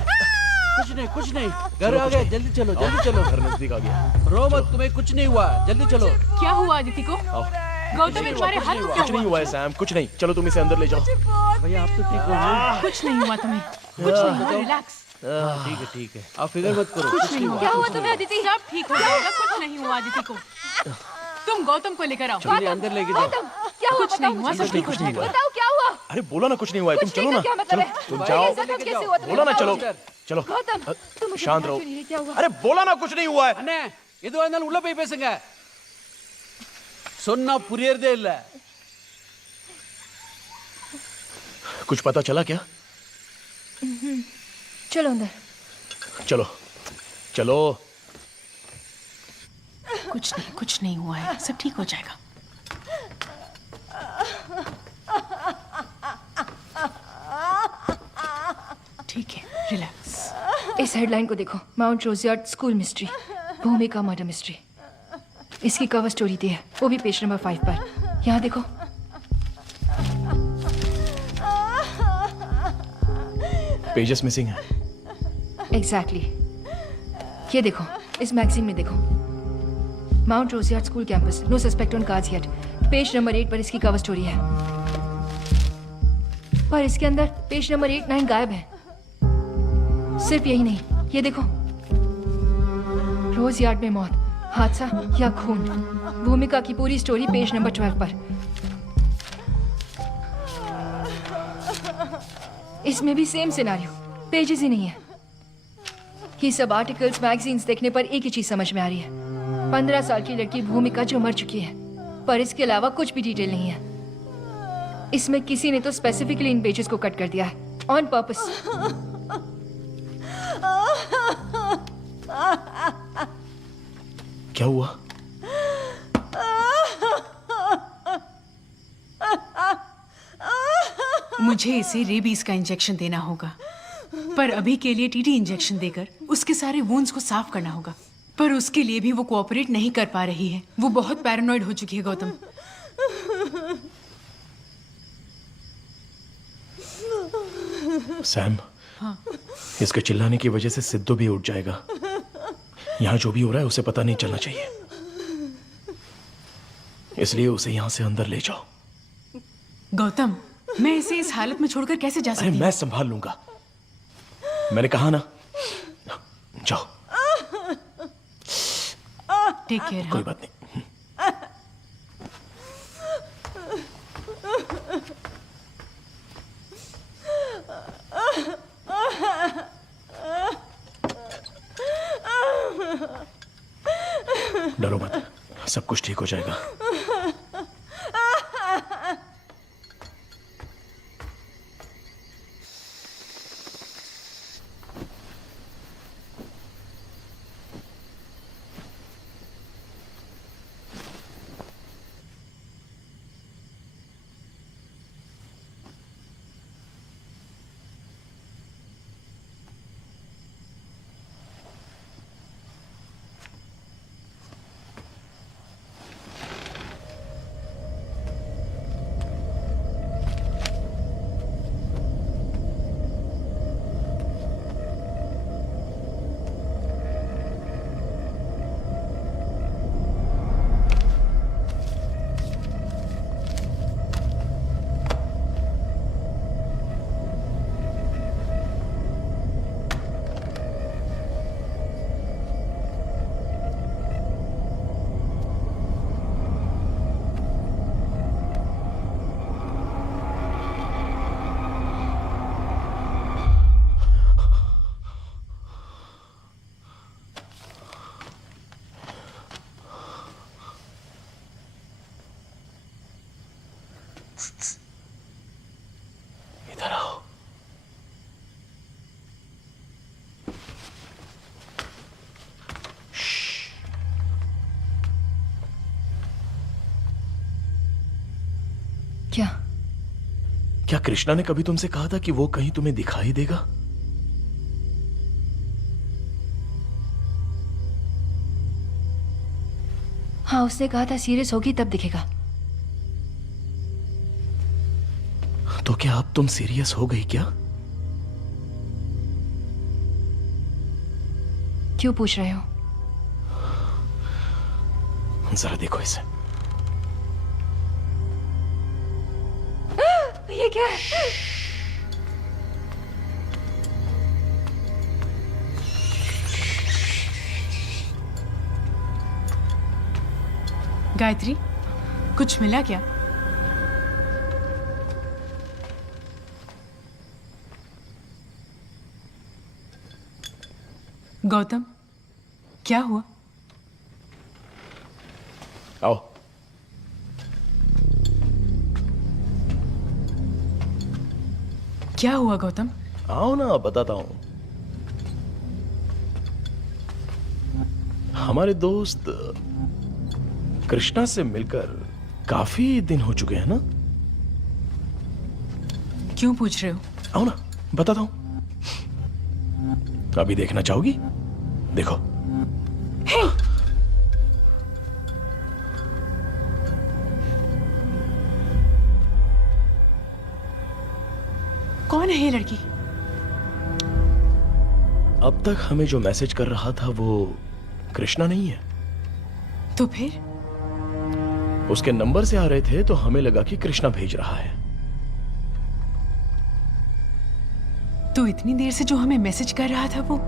कुछ नहीं। घर आ गए, जल्दी चलो। घर नजदीक आ गया। रो मत, तुम्हें कुछ नहीं हुआ, जल्दी चलो। क्या हुआ अदिति को? गौतम में तुम्हारे हाथ में कुछ नहीं हुआ है सैम, कुछ नहीं। चलो तुम इसे अंदर ले जाओ। भैया आप तो ठीक हो ना? कुछ नहीं हुआ तुम्हें, कुछ नहीं हुआ, रिलैक्स। ठीक है। आप फिक्र मत करो। कुछ नहीं हुआ। क्या हुआ तुम्हें अदिति? सब ठीक हो जाएगा, कुछ नहीं हुआ अदिति को। तुम गौतम को लेकर आओ। चलिए अंदर लेके जाओ। क्या हुआ? कुछ नहीं हुआ, सब ठीक हो जाएगा। बताओ क्या हुआ? अरे बोला ना कुछ नहीं हुआ है। तुम चलो ना। क्या मतलब है? तुम जाओ। कैसे हुआ तुम्हें? बोला ना चलो। चलो गौतम तुम मुझे शांत बता रहो। क्यों नहीं रहे? क्या हुआ? अरे बोला ना कुछ नहीं हुआ है। அண்ணே இது வந்தாலும் உள்ள போய் பேசுங்க. சொன்னா புரியறதே இல்ல. कुछ पता चला क्या? चलो अंदर। चलो। कुछ नहीं हुआ है, सब ठीक हो जाएगा। ठीक है, रिलैक्स। इस हेडलाइन को देखो, Mount Rosiyard school mystery, Bhumika murder mystery. इसकी कवर स्टोरी दी है, वो भी पेज नंबर 5 पर। यहाँ देखो। पेजेस मिसिंग है। एग्जैक्टली। ये देखो, इस मैगजीन में देखो, Mount Rosiyard school campus, no suspect on cards yet. Page number 8 पर इसकी कवर स्टोरी है, पर इसके अंदर पेज नंबर 8, 9 गायब है। सिर्फ यही नहीं, ये देखो, रोज यार्ड में मौत, हादसा या खून। भूमिका की पूरी स्टोरी पेज नंबर 12 पर। इसमें भी सेम सिनारियो, पेजेस ही नहीं है। ये सब आर्टिकल्स, मैगजीन्स देखने पर एक ही चीज समझ में आ रही है। 15 साल की लड़की भूमिका जो मर चुकी है, पर इसके अलावा कुछ भी डिटेल नहीं है। इसमें किसी ने तो स्पेसिफिकली इन पेजेस को कट कर दिया है, ऑन पर्पस। क्या हुआ? मुझे इसे रेबीज का इंजेक्शन देना होगा, पर अभी के लिए टीटी इंजेक्शन देकर उसके सारे वुंड्स को साफ करना होगा। पर उसके लिए भी वो कोऑपरेट नहीं कर पा रही है। वो बहुत पैरानॉइड हो चुकी है गौतम। सैम, हाँ। इसके चिल्लाने की वजह से सिद्धू भी उठ जाएगा। यहाँ जो भी हो रहा है उसे पता नहीं चलना चाहिए, इसलिए उसे यहाँ से अंदर ले जाओ। गौतम, मैं इसे इस हालत में छोड़कर कैसे जा सकती अरे हूँ? मैं संभाल लूंगा, मैंने कहा ना। जाओ। Take care. कोई बात नहीं। डरो मत, सब कुछ ठीक हो जाएगा। इधर आओ। क्या? क्या कृष्णा ने कभी तुमसे कहा था कि वो कहीं तुम्हें दिखाई देगा? हाँ, उसने कहा था सीरियस होगी तब दिखेगा। तो क्या अब तुम सीरियस हो गई क्या? क्यों पूछ रहे हो? जरा देखो इसे। ये क्या है? गायत्री, कुछ मिला क्या? गौतम, क्या हुआ? आओ। क्या हुआ गौतम? आओ ना, बताता हूं। हमारे दोस्त कृष्णा से मिलकर काफी दिन हो चुके हैं ना? क्यों पूछ रहे हो? आओ ना, बताता हूं। अभी देखना चाहोगी? देखो। कौन है ये लड़की? अब तक हमें जो मैसेज कर रहा था वो कृष्णा नहीं है। तो फिर? उसके नंबर से आ रहे थे तो हमें लगा कि कृष्णा भेज रहा है। तो इतनी देर से जो हमें मैसेज कर रहा था वो?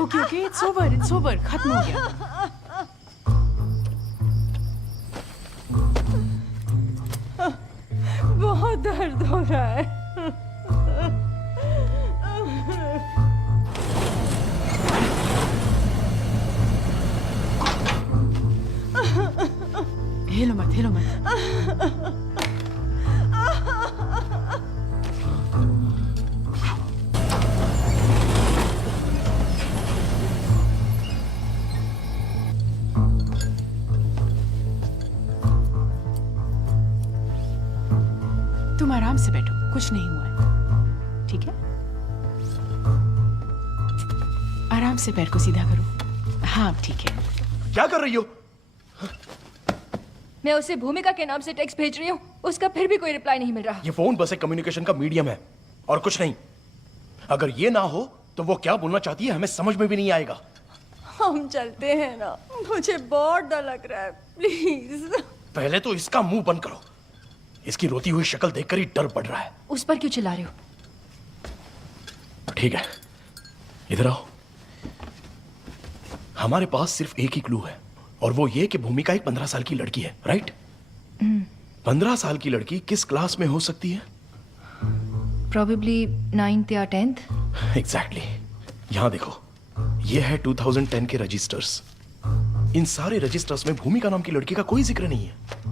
ओके, इट्स ओवर, खत्म हो गया। बहुत दर्द हो रहा है। हिलो मत। तुम आराम से बैठो, कुछ नहीं हुआ है, ठीक है? आराम से पैर को सीधा करो। हाँ, ठीक है। क्या कर रही हो? मैं उसे भूमिका के नाम से टेक्स्ट भेज रही हूँ, उसका फिर भी कोई रिप्लाई नहीं मिल रहा। ये फोन बस एक कम्युनिकेशन का मीडियम है और कुछ नहीं। अगर ये ना हो तो वो क्या बोलना चाहती है हमें समझ में भी नहीं आएगा। हम चलते हैं ना, मुझे बहुत डर लग रहा है, प्लीज। पहले तो इसका मुंह बंद करो। इसकी रोती हुई शक्ल देखकर ही डर पड़ रहा है। उस पर क्यों चिल्ला रहे हो? ठीक है, इधर आओ। हमारे पास सिर्फ एक ही क्लू है और वो ये कि भूमिका एक 15 साल की लड़की है, राइट? 15 साल की लड़की किस क्लास में हो सकती है? प्रोबेबली 9th या 10th। एग्जैक्टली। यहां देखो, ये है 2010 के रजिस्टर्स। इन सारे रजिस्टर्स में भूमिका नाम की लड़की का कोई जिक्र नहीं है।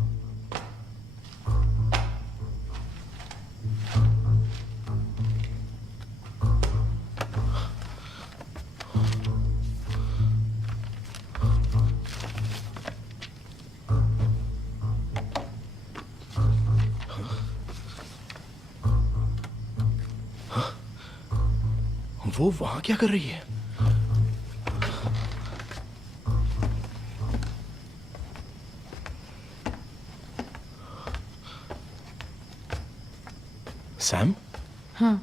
वो वहां क्या कर रही है? सैम? हाँ।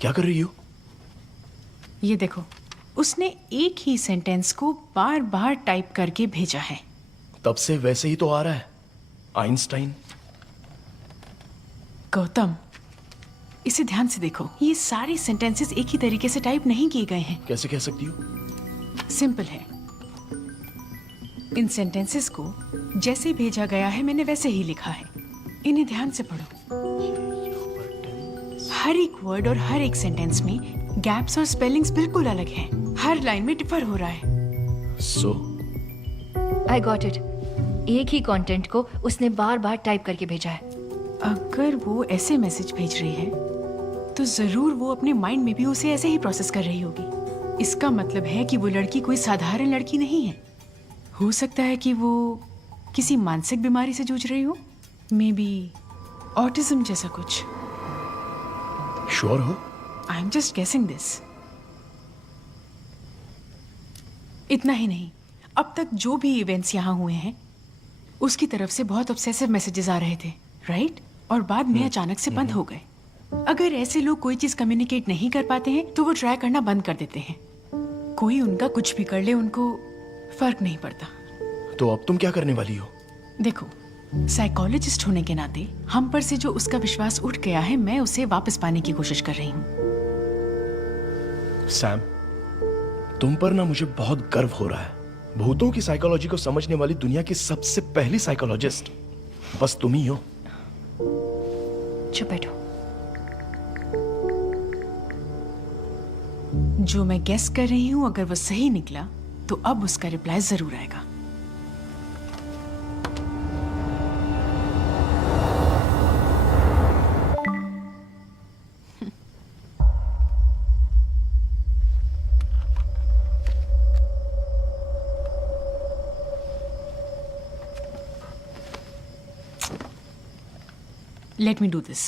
क्या कर रही हो? ये देखो, उसने एक ही सेंटेंस को बार बार टाइप करके भेजा है। तब से वैसे ही तो आ रहा है, आइंस्टाइन। गौतम, इसे ध्यान से देखो, ये सारे सेंटेंसेस एक ही तरीके से टाइप नहीं किए गए हैं। कैसे कह सकती हो? सिंपल है। इन सेंटेंसेस को जैसे भेजा गया है मैंने वैसे ही लिखा है। इन्हें ध्यान से पढ़ो। हर एक वर्ड और हर एक सेंटेंस में गैप्स और स्पेलिंग्स बिल्कुल अलग हैं। हर लाइन में डिफर हो रहा है। सो आई गॉट इट। एक ही कंटेंट को उसने बार बार टाइप करके भेजा है। अगर वो ऐसे मैसेज भेज रही है तो जरूर वो अपने माइंड में भी उसे ऐसे ही प्रोसेस कर रही होगी। इसका मतलब है कि वो लड़की कोई साधारण लड़की नहीं है। हो सकता है कि वो किसी मानसिक बीमारी से जूझ रही हो, मे बी ऑटिज्म जैसा कुछ। श्योर हो? I am just guessing this. इतना ही नहीं, अब तक जो भी इवेंट्स यहाँ हुए हैं उसकी तरफ से बहुत ऑब्सेसिव मैसेजेस आ रहे थे, राइट? और बाद में अचानक से बंद हो गए। अगर ऐसे लोग कोई चीज कम्युनिकेट नहीं कर पाते हैं तो वो ट्राई करना बंद कर देते हैं। कोई उनका कुछ भी कर ले, उनको फर्क नहीं पड़ता। तो अब तुम क्या करने वाली हो? देखो, साइकोलॉजिस्ट होने के नाते हम पर से जो उसका विश्वास उठ गया है, मैं उसे वापस पाने की कोशिश कर रही हूँ। सैम, तुम पर ना मुझे बहुत गर्व हो रहा है। भूतों की साइकोलॉजी को समझने वाली दुनिया की सबसे पहली साइकोलॉजिस्ट बस तुम ही हो। चुप बैठो। जो मैं गेस कर रही हूँ अगर वो सही निकला तो अब उसका रिप्लाई जरूर आएगा। Let me do this.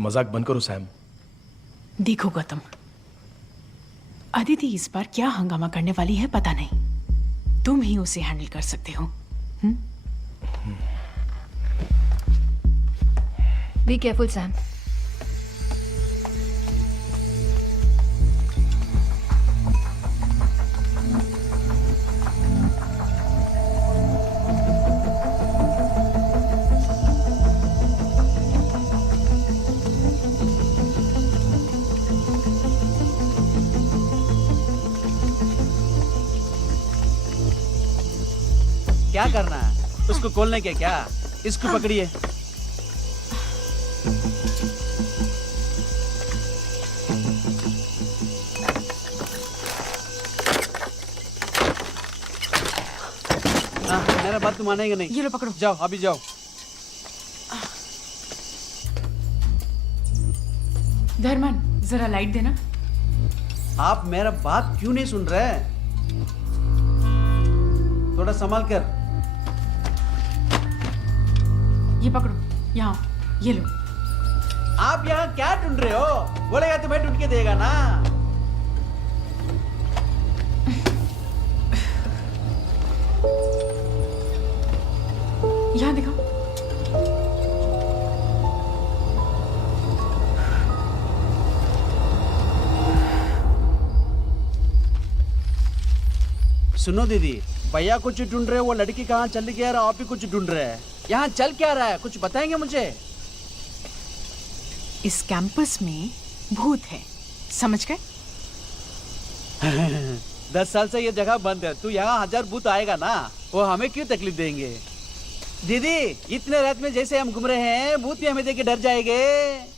मजाक बंद करो सैम। देखो गौतम, अदिति इस बार क्या हंगामा करने वाली है पता नहीं। तुम ही उसे हैंडल कर सकते हो। Be careful Sam. क्या करना है? उसको खोलने के क्या? इसको पकड़िए। मेरा बात तुम मानेगा नहीं। ये लो पकड़ो। जाओ अभी जाओ। धर्मन, जरा लाइट देना। आप मेरा बात क्यों नहीं सुन रहे? थोड़ा संभाल कर। ये पकड़ो, यहाँ ये लो। आप यहाँ क्या ढूंढ रहे हो? बोलेगा तो मैं ढूंढ के देगा ना। यहाँ दिखाओ। सुनो दीदी, भैया कुछ ढूंढ रहे हो, वो लड़की कहाँ चल गया और आप भी कुछ ढूंढ रहे हैं। यहाँ चल क्या रहा है, कुछ बताएंगे मुझे? इस कैंपस में भूत है, समझ गए? 10 साल से ये जगह बंद है, तू यहाँ 1000 भूत आएगा ना, वो हमें क्यों तकलीफ देंगे? दीदी, इतने रात में जैसे हम घूम रहे हैं, भूत भी हमें देख के डर जाएंगे।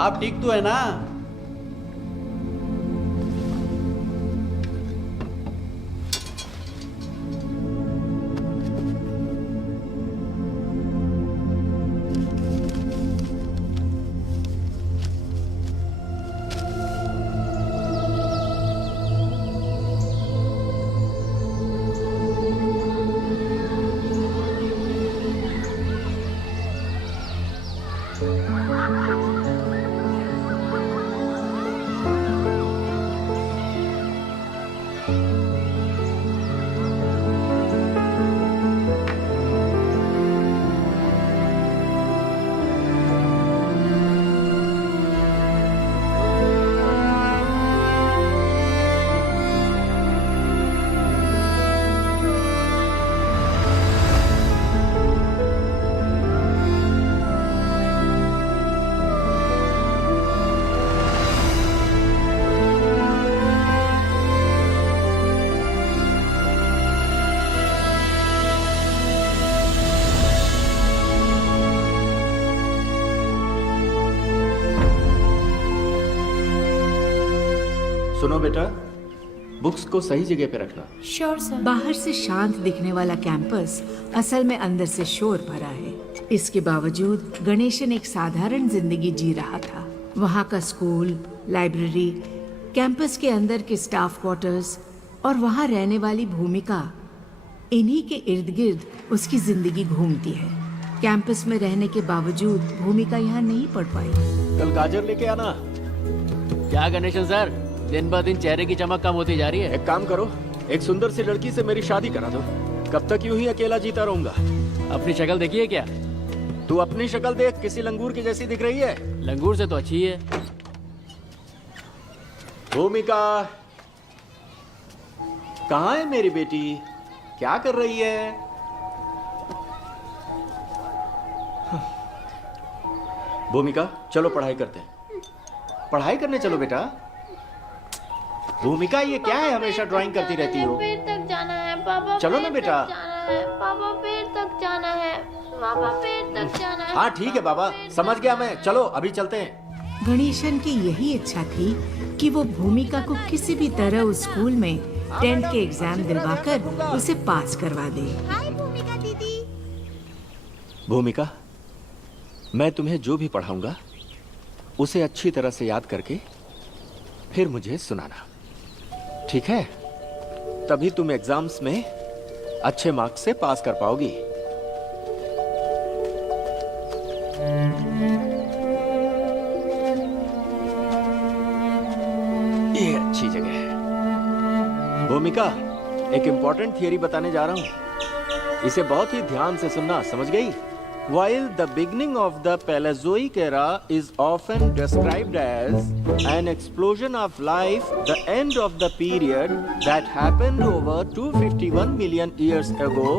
आप ठीक तो है ना? सुनो बेटा, बुक्स को सही जगह पे रखना। Sure sir. बाहर से शांत दिखने वाला कैंपस असल में अंदर से शोर भरा है। इसके बावजूद गणेशन एक साधारण जिंदगी जी रहा था। वहाँ का स्कूल, लाइब्रेरी, कैंपस के अंदर के स्टाफ क्वार्टर्स और वहाँ रहने वाली भूमिका, इन्हीं के इर्द गिर्द उसकी जिंदगी घूमती है। कैंपस में रहने के बावजूद भूमिका यहाँ नहीं पढ़ पाई। कल गाजर लेके आना। क्या गणेशन सर, दिन ब दिन चेहरे की चमक कम होती जा रही है। एक काम करो, एक सुंदर सी लड़की से मेरी शादी करा दो। कब तक यूं ही अकेला जीता रहूंगा? अपनी शक्ल देखी है क्या? तू अपनी शक्ल देख, किसी लंगूर की जैसी दिख रही है। लंगूर से तो अच्छी है। भूमिका, कहाँ है मेरी बेटी? क्या कर रही है? भूमिका, चलो पढ़ाई करते हैं। पढ़ाई करने चलो बेटा। भूमिका, ये क्या है, हमेशा ड्राइंग करती रहती हो? पेड़ तक जाना है पापा। चलो ना बेटा। जाना है पापा, पेड़ तक जाना है पापा, पेड़ तक जाना है। हाँ ठीक है बाबा, समझ गया मैं। चलो अभी चलते हैं। गणेशन की यही इच्छा थी कि वो भूमिका को किसी भी तरह उस स्कूल में 10th के एग्जाम दिलवाकर उसे पास करवा दे। हाय भूमिका दीदी। भूमिका, मैं तुम्हें जो भी पढ़ाऊंगा उसे अच्छी तरह से याद करके फिर मुझे सुनाना, ठीक है? तभी तुम एग्जाम्स में अच्छे मार्क्स से पास कर पाओगी। ये अच्छी जगह है। भूमिका, एक इंपॉर्टेंट थियरी बताने जा रहा हूं, इसे बहुत ही ध्यान से सुनना, समझ गई? While the beginning of the Paleozoic era is often described as an explosion of life, the end of the period that happened over 251 million years ago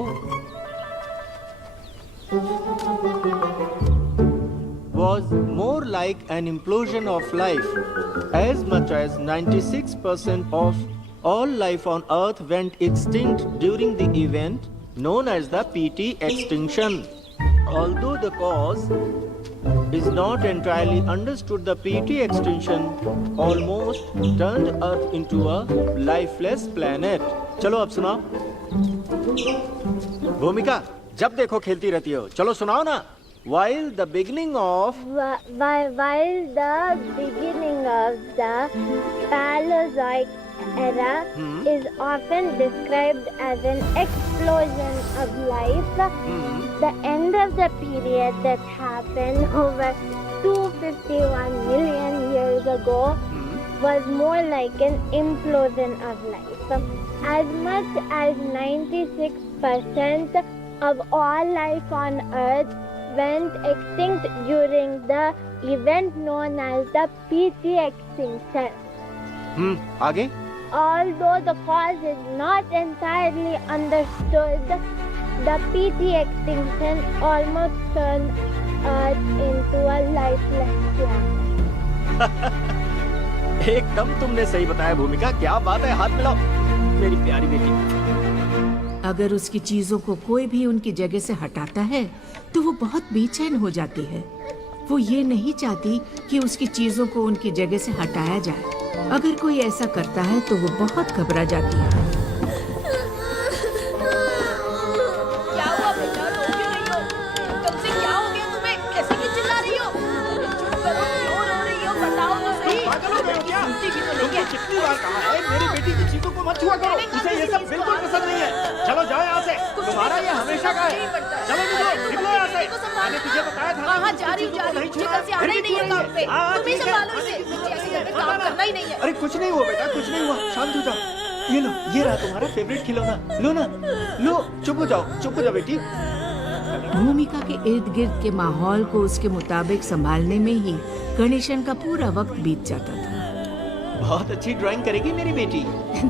was more like an implosion of life. As much as 96% of all life on Earth went extinct during the event known as the PT extinction. Although the cause is not entirely understood, the PT extinction almost turned Earth into a lifeless planet. चलो अब सुनाओ। भूमिका, जब देखो खेलती रहती हो, चलो सुनाओ ना। While the beginning of the Paleozoic era is often described as an explosion of life, the end of the period that happened over 251 million years ago was more like an implosion of life. As much as 96% of all life on Earth went extinct during the event known as the PT extinction. आगे? Although the cause is not entirely understood, the PT extinction almost turned Earth into a lifeless planet. एकदम तुमने सही बताया भूमिका, क्या बात है, हाथ मिलाओ मेरी प्यारी बेटी। अगर उसकी चीजों को कोई भी उनकी जगह से हटाता है तो वो बहुत बेचैन हो जाती है। वो ये नहीं चाहती कि उसकी चीजों को उनकी जगह से हटाया जाए। अगर कोई ऐसा करता है तो वो बहुत घबरा जाती है। क्या हुआ बेटा, रो क्यों रही हो? तुमसे क्या हो गया तुम्हें? ऐसे क्यों चिल्ला रही हो? चुप करो, क्यों रो रही हो? बताओ तो सही। पागल हो गए हो क्या? सुनती भी तो नहीं है। कितनी बार कहा है मेरी बेटी की चीजों को मत छुआ करो, उसे ये सब बिल्कुल पसंद नहीं है। चलो जाओ यहाँ से, तुम्हारा ये हमेशा का है। चलो निकलो यहाँ से। मैंने तुझे बताया था। कहाँ जा रही हो? मुझे कल से आना ही नहीं है काम पे। तुम ही संभालो इसे। मुझे ऐसे घर में काम करना ही नहीं है। अरे कुछ नहीं हुआ बेटा, कुछ नहीं हुआ, शांत हो जाओ। ये लो, ये रहा तुम्हारा फेवरेट खिलौना, लो ना, लो। चुप हो जाओ बेटी। भूमिका के इर्द गिर्द के माहौल को उसके मुताबिक संभालने में ही गणेशन का पूरा वक्त बीत जाता था। बहुत अच्छी ड्राइंग करेगी मेरी बेटी।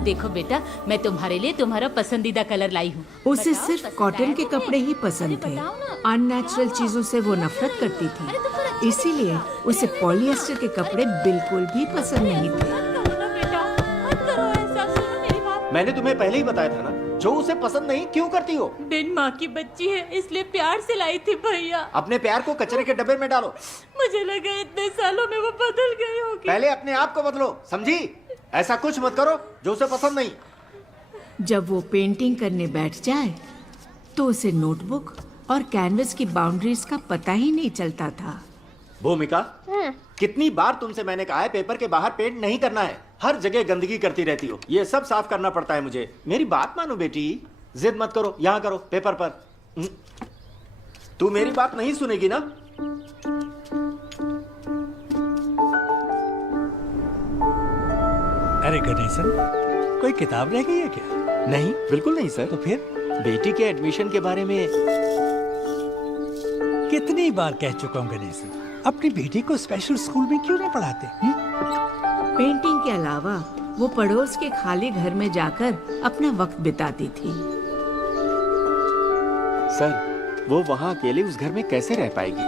देखो बेटा, मैं तुम्हारे लिए तुम्हारा पसंदीदा कलर लाई हूँ। उसे सिर्फ कॉटन के कपड़े ही पसंद थे। अननेचुरल चीजों से वो नफरत करती थी, इसीलिए उसे पॉलिएस्टर के कपड़े बिल्कुल भी पसंद नहीं थे। मैंने तुम्हें पहले ही बताया था ना, जो उसे पसंद नहीं क्यों करती हो? बिन माँ की बच्ची है, इसलिए प्यार से लाई थी भैया। अपने प्यार को कचरे के डब्बे में डालो। मुझे लगा इतने सालों में वो बदल गई होगी। पहले अपने आप को बदलो, समझी? ऐसा कुछ मत करो जो उसे पसंद नहीं। जब वो पेंटिंग करने बैठ जाए तो उसे नोटबुक और कैनवस की बाउंड्रीज का पता ही नहीं चलता था। भूमिका, कितनी बार तुमसे मैंने कहा है पेपर के बाहर पेंट नहीं करना है। हर जगह गंदगी करती रहती हो, ये सब साफ करना पड़ता है मुझे। मेरी बात मानो बेटी, जिद मत करो, यहाँ करो पेपर पर। तू मेरी बात नहीं सुनेगी ना? अरे गणेशन, कोई किताब रह गई है क्या? नहीं, बिल्कुल नहीं सर। तो फिर बेटी के एडमिशन के बारे में कितनी बार कह चुका हूँ गणेशन, अपनी बेटी को स्पेशल स्कूल में क्यों नहीं पढ़ाते? पेंटिंग के अलावा वो पड़ोस के खाली घर में जाकर अपना वक्त बिताती थी। सर, वो वहाँ अकेले उस घर में कैसे रह पाएगी?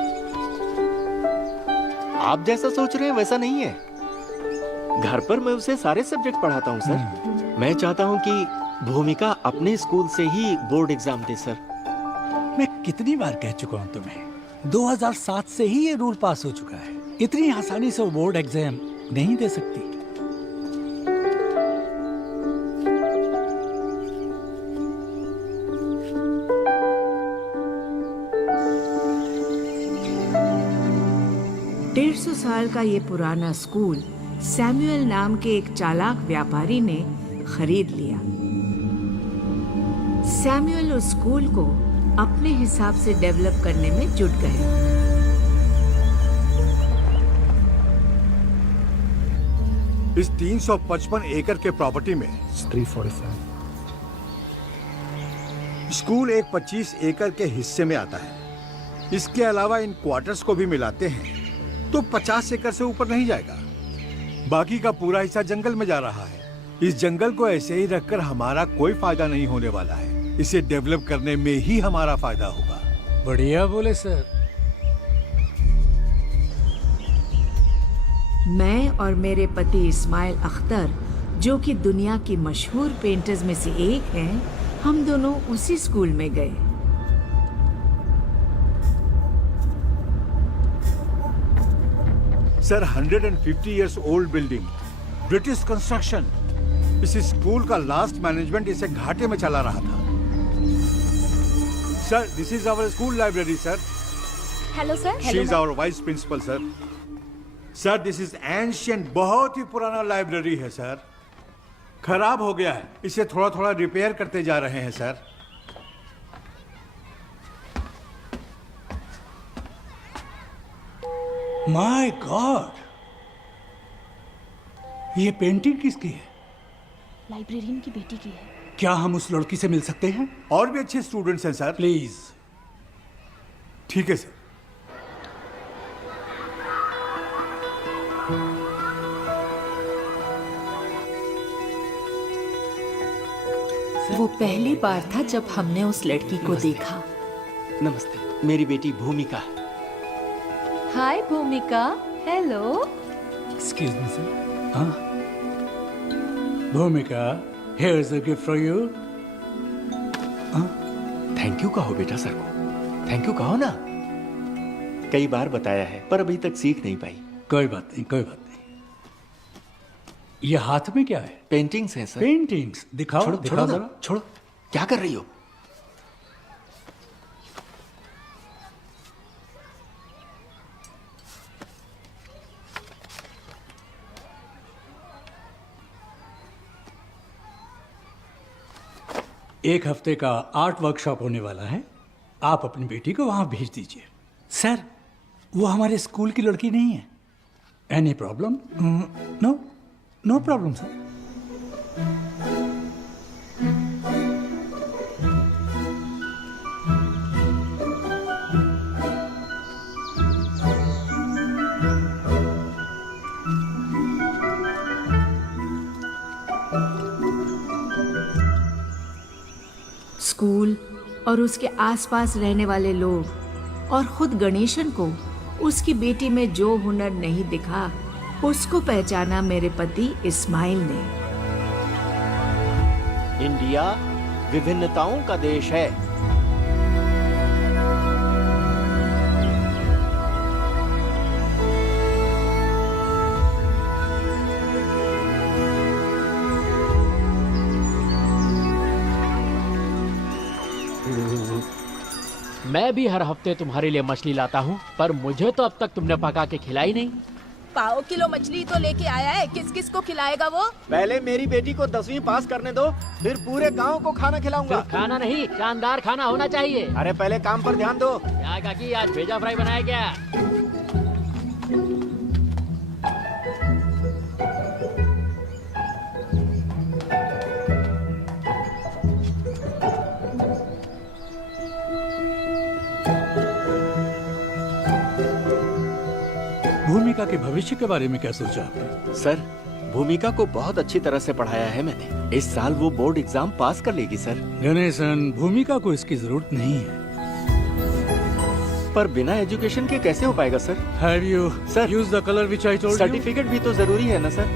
आप जैसा सोच रहे हैं वैसा नहीं है। घर पर मैं उसे सारे सब्जेक्ट पढ़ाता हूँ सर। मैं चाहता हूँ कि भूमिका अपने स्कूल से ही बोर्ड एग्जाम दे सर। मैं कितनी बार कह चुका हूँ तुम्हें, 2007 से ही ये रूल पास हो चुका है। इतनी आसानी से वो बोर्ड एग्जाम नहीं दे सकती। डेढ़ सौ साल का ये पुराना स्कूल सैमुअल नाम के एक चालाक व्यापारी ने खरीद लिया। सैमुअल उस स्कूल को अपने हिसाब से डेवलप करने में जुट गए। इस 355 एकड़ के प्रॉपर्टी में 345 स्कूल एक 25 एकड़ के हिस्से में आता है। इसके अलावा इन क्वार्टर्स को भी मिलाते हैं तो 50 एकड़ से ऊपर नहीं जाएगा। बाकी का पूरा हिस्सा जंगल में जा रहा है। इस जंगल को ऐसे ही रखकर हमारा कोई फायदा नहीं होने वाला है। इसे डेवलप करने में ही हमारा फायदा होगा। बढ़िया बोले सर। मैं और मेरे पति इस्माइल अख्तर, जो कि दुनिया की मशहूर पेंटर्स में से एक हैं, हम दोनों उसी स्कूल में गए। Sir, 150 years old building, British construction. इस स्कूल का लास्ट मैनेजमेंट इसे घाटे में चला रहा था। Sir, this is our school library sir. Hello sir. She is our vice principal sir. Sir, this is ancient, बहुत ही पुराना लाइब्रेरी है सर। खराब हो गया है, इसे थोड़ा थोड़ा रिपेयर करते जा रहे हैं सर। माय गॉड, ये पेंटिंग किसकी है? लाइब्रेरियन की बेटी की है। क्या हम उस लड़की से मिल सकते हैं? और भी अच्छे स्टूडेंट्स हैं सर। प्लीज। ठीक है सर। वो पहली बार था जब हमने उस लड़की को देखा। नमस्ते, मेरी बेटी भूमिका। हाय भूमिका। हेलो। Excuse me sir. हाँ, भूमिका, here is a gift for you. Thank you कहो बेटा सर को। थैंक यू कहो ना। कई बार बताया है पर अभी तक सीख नहीं पाई। कोई बात नहीं, कोई बात नहीं। ये हाथ में क्या है? पेंटिंग्स हैं सर। पेंटिंग्स दिखाओ। छोड़ो, दिखाओ छोड़ो जरा। ना, छोड़ो। क्या कर रही हो? एक हफ्ते का आर्ट वर्कशॉप होने वाला है। आप अपनी बेटी को वहां भेज दीजिए। सर, वो हमारे स्कूल की लड़की नहीं है। Any problem? No, no problem sir. School और उसके आसपास रहने वाले लोग और खुद गणेशन को उसकी बेटी में जो हुनर नहीं दिखा, उसको पहचाना मेरे पति इस्माइल ने। इंडिया विभिन्नताओं का देश है। मैं भी हर हफ्ते तुम्हारे लिए मछली लाता हूँ, पर मुझे तो अब तक तुमने पका के खिलाई नहीं। 1.5 किलो मछली तो लेके आया है, किस किस को खिलाएगा वो? पहले मेरी बेटी को 10वीं पास करने दो, फिर पूरे गांव को खाना खिलाऊंगा। सिर्फ खाना नहीं, शानदार खाना होना चाहिए। अरे पहले काम पर ध्यान दो। क्या काकी, आज भेजा फ्राई बनाया क्या? भूमिका के भविष्य के बारे में क्या सोचा आपने? सर, भूमिका को बहुत अच्छी तरह से पढ़ाया है मैंने। इस साल वो बोर्ड एग्जाम पास कर लेगी सर। गणेशन, भूमिका को इसकी जरूरत नहीं है। पर बिना एजुकेशन के कैसे हो पाएगा sir? Have you sir used the color which I told you? Certificate भी तो जरूरी है ना सर?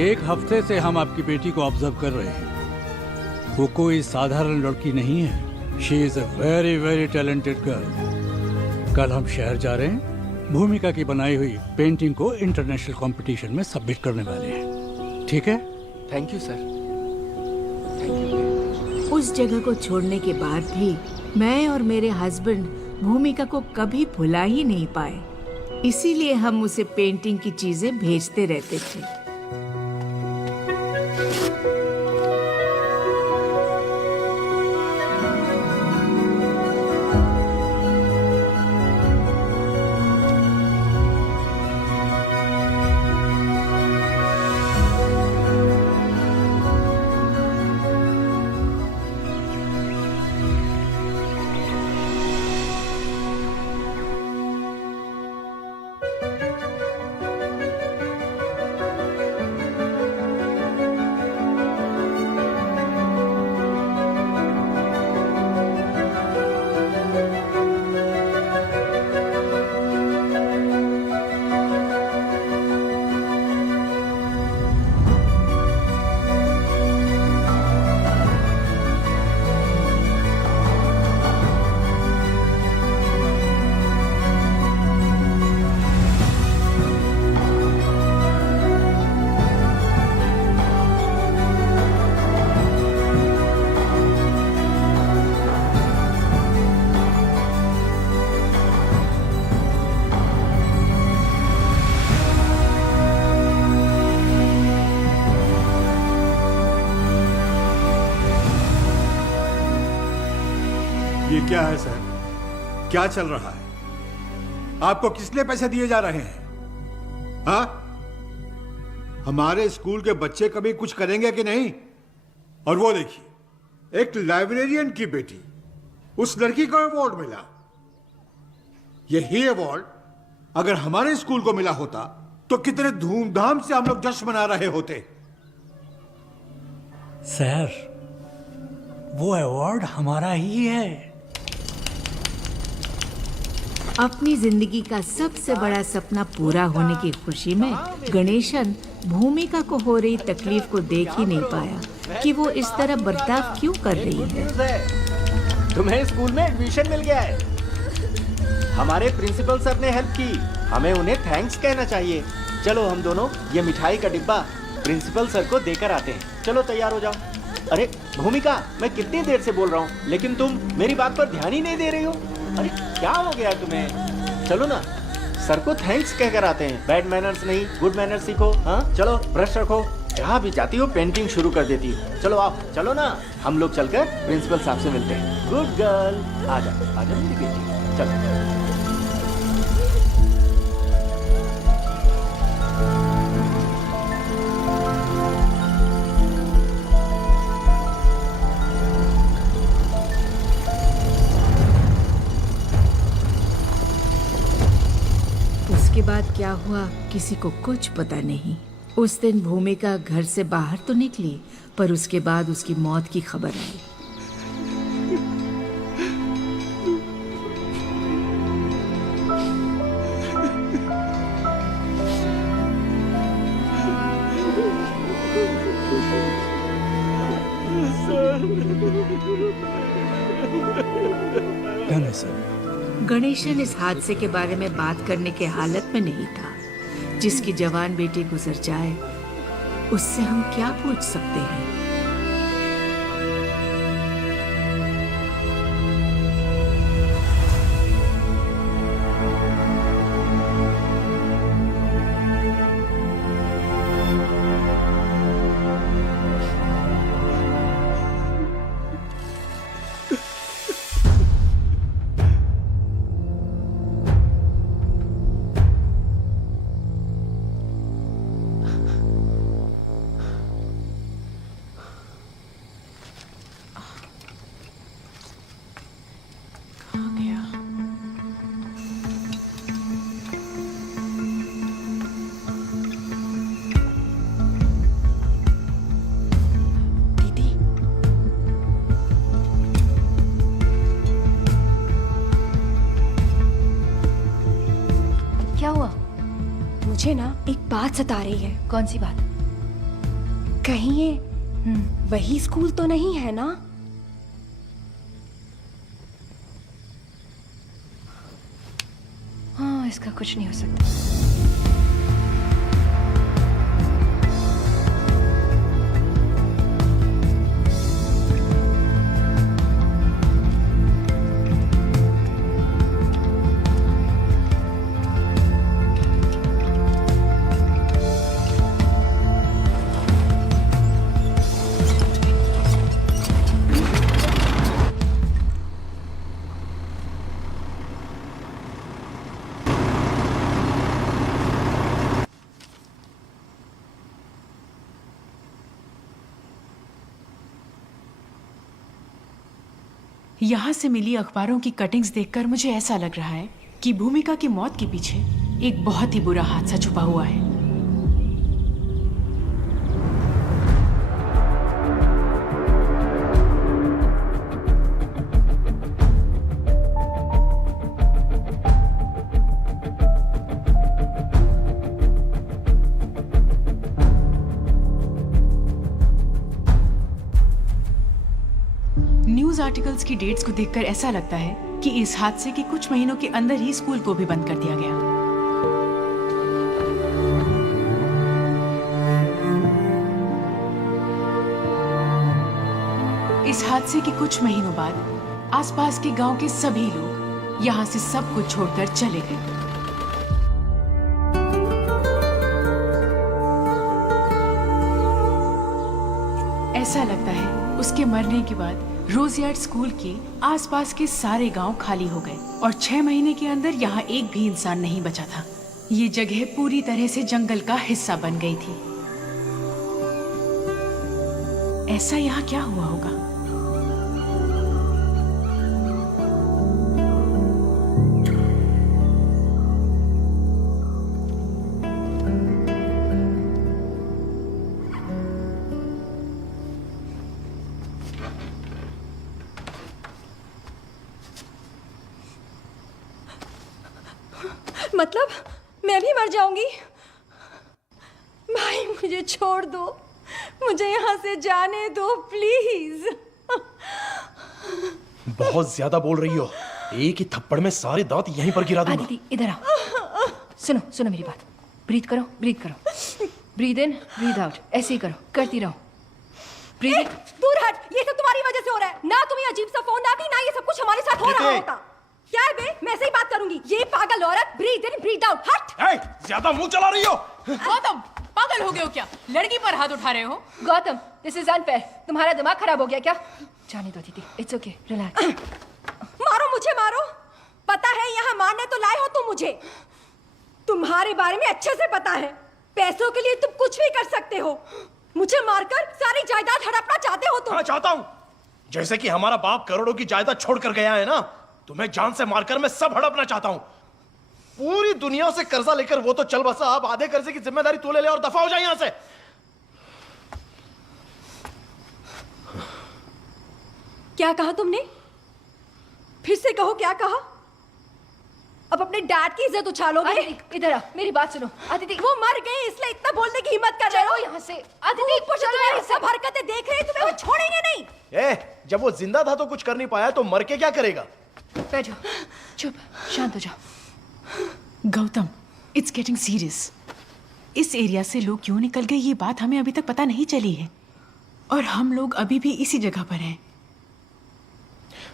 1 हफ्ते से हम आपकी बेटी को ऑब्जर्व कर रहे हैं। वो कोई साधारण लड़की नहीं है। She is a very very talented girl. कल हम शहर जा रहे हैं, भूमिका की बनाई हुई पेंटिंग को इंटरनेशनल कंपटीशन में सबमिट करने वाले हैं। ठीक है? Thank you sir. उस जगह को छोड़ने के बाद भी मैं और मेरे हस्बैंड भूमिका को कभी भुला ही नहीं पाए। इसीलिए हम उसे पेंटिंग की चीजें भेजते रहते थे। ये क्या है सर? क्या चल रहा है? आपको किस लिए पैसे दिए जा रहे हैं? हाँ? हमारे स्कूल के बच्चे कभी कुछ करेंगे कि नहीं? और वो देखिए, एक लाइब्रेरियन की बेटी, उस लड़की को अवार्ड मिला। यही अवार्ड अगर हमारे स्कूल को मिला होता तो कितने धूमधाम से हम लोग जश्न मना रहे होते। सर, वो अवार्ड हमारा ही है। अपनी जिंदगी का सबसे बड़ा सपना पूरा होने की खुशी में गणेशन भूमिका को हो रही तकलीफ को देख ही नहीं पाया कि वो इस तरह बर्ताव क्यों कर रही है। तुम्हें स्कूल में एडमिशन मिल गया है। हमारे प्रिंसिपल सर ने हेल्प की, हमें उन्हें थैंक्स कहना चाहिए। चलो हम दोनों ये मिठाई का डिब्बा प्रिंसिपल सर को देकर आते हैं। चलो तैयार हो जाओ। अरे भूमिका, मैं कितनी देर से बोल रहा हूँ, लेकिन तुम मेरी बात पर ध्यान ही नहीं दे रही हो। अरे क्या हो गया तुम्हें? चलो ना, सर को थैंक्स कहकर आते हैं। बैड मैनर्स नहीं, गुड मैनर्स सीखो। हाँ चलो, ब्रश रखो। जहाँ भी जाती हो पेंटिंग शुरू कर देती हो। चलो आप चलो ना, हम लोग चलकर प्रिंसिपल साहब से मिलते हैं। गुड गर्ल, आजा आजा मेरी बेटी, चलो। उसके बाद क्या हुआ किसी को कुछ पता नहीं। उस दिन भूमिका घर से बाहर तो निकली, पर उसके बाद उसकी मौत की खबर आई। गणेशन इस हादसे के बारे में बात करने के हालत में नहीं था। जिसकी जवान बेटी गुजर जाए, उससे हम क्या पूछ सकते हैं? मुझे ना एक बात सता रही है। कौन सी बात? कहीं ये वही स्कूल तो नहीं है ना? हाँ, इसका कुछ नहीं हो सकता। यहाँ से मिली अखबारों की कटिंग्स देखकर मुझे ऐसा लग रहा है कि भूमिका की मौत के पीछे एक बहुत ही बुरा हादसा छुपा हुआ है। न्यूज आर्टिकल्स की डेट्स को देखकर ऐसा लगता है कि इस हादसे के कुछ महीनों के अंदर ही स्कूल को भी बंद कर दिया गया। इस हादसे के कुछ महीनों बाद आसपास के गांव के सभी लोग यहां से सब कुछ छोड़कर चले गए। ऐसा लगता है उसके मरने के बाद रोजयार्ड स्कूल के आसपास के सारे गांव खाली हो गए और 6 महीने के अंदर यहाँ एक भी इंसान नहीं बचा था। ये जगह पूरी तरह से जंगल का हिस्सा बन गई थी। ऐसा यहाँ क्या हुआ होगा? मतलब मैं भी मर जाऊंगी? भाई मुझे छोड़ दो, मुझे यहाँ से जाने दो प्लीज। बहुत ज्यादा बोल रही हो, एक ही थप्पड़ में सारे दांत यहीं पर गिरा दूंगा। दीदी इधर आओ, सुनो सुनो मेरी बात। ब्रीथ करो, ब्रीथ करो, ब्रीथ इन ब्रीथ आउट, ऐसे ही करो, करती रहो। ब्रीथ इन। दूर हट, ये सब तुम्हारी वजह से हो रहा है ना। तुम्हें अजीब सा फोन आती ना, ये सब कुछ हमारे साथ हो रहा होता। क्या है बे? मैं से ही बात करूंगी। ये पागल औरत, ब्रीथ इन ब्रीथ आउट, हट। ज्यादा मुंह चला रही हो। गौतम, पागल हो गए हो क्या? लड़की पर हाथ उठा रहे हो? Gautam, this is unfair. तुम्हारा दिमाग खराब हो गया क्या? जाने दो दीदी, इट्स ओके, रिलैक्स। मारो मुझे, मारो। पता है यहाँ मारने तो लाए हो तुम मुझे। तुम्हारे बारे में अच्छे से पता है। पैसों के लिए तुम कुछ भी कर सकते हो। मुझे मारकर सारी जायदाद हड़पना चाहते हो तुम। हाँ, चाहता हूँ। जैसे कि हमारा बाप करोड़ों की जायदाद छोड़ कर गया है ना, तुम्हें जान से मारकर मैं सब हड़पना चाहता हूँ। पूरी दुनिया से कर्जा लेकर वो तो चल बसा, अब आधे कर्जे की जिम्मेदारी तू ले ले और दफा हो जाए यहां से। क्या कहा तुमने? फिर से कहो, क्या कहा? अब अपने डैड की इज्जत उछालोगे? इधर आ, मेरी बात सुनो। अदिति, वो मर गए इसलिए इतना बोलने की हिम्मत कर रहे हो यहाँ से। अदिति, तुम्हारी सब हरकतें देख रहे हैं, तुम्हें वो छोड़ेंगे नहीं। जब वो जिंदा था तो कुछ कर नहीं पाया, तो मर के क्या करेगा? बैठो, चुप, शांत हो जाओ। Gautam, it's getting serious. इस एरिया से लोग क्यों निकल गए ये बात हमें अभी तक पता नहीं चली है, और हम लोग अभी भी इसी जगह पर हैं।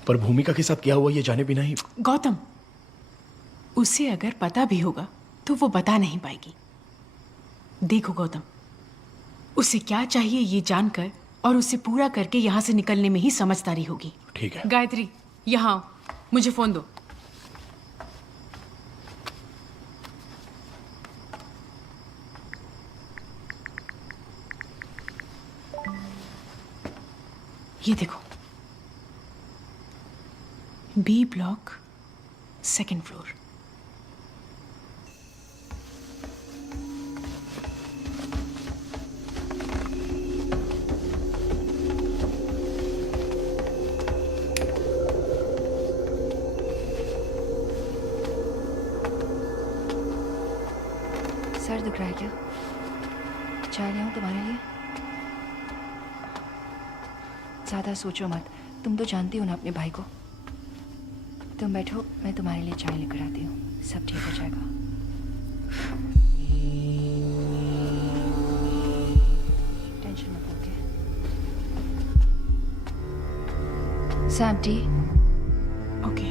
पर भूमिका के साथ क्या हुआ ये जाने बिना ही। गौतम, उसे अगर पता भी होगा तो वो बता नहीं पाएगी। देखो गौतम, उसे क्या चाहिए ये जानकर और उसे पूरा करके यहाँ से निकलने में ही समझदारी होगी। ठीक है। गायत्री, यहाँ मुझे फोन दो। ये देखो, B block, 2nd floor. Sir दुख रहा है क्या? चाय ले आऊं तुम्हारे लिए? ज़्यादा सोचो मत, तुम तो जानती हो ना अपने भाई को। तुम बैठो, मैं तुम्हारे लिए चाय लेकर आती हूँ, सब ठीक हो जाएगा। टेंशन मत लो। Sam T. ओके।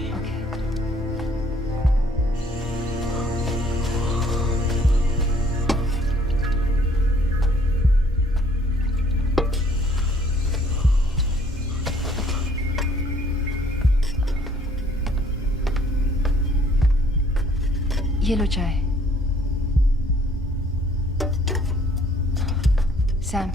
ये लो चाय। सैम,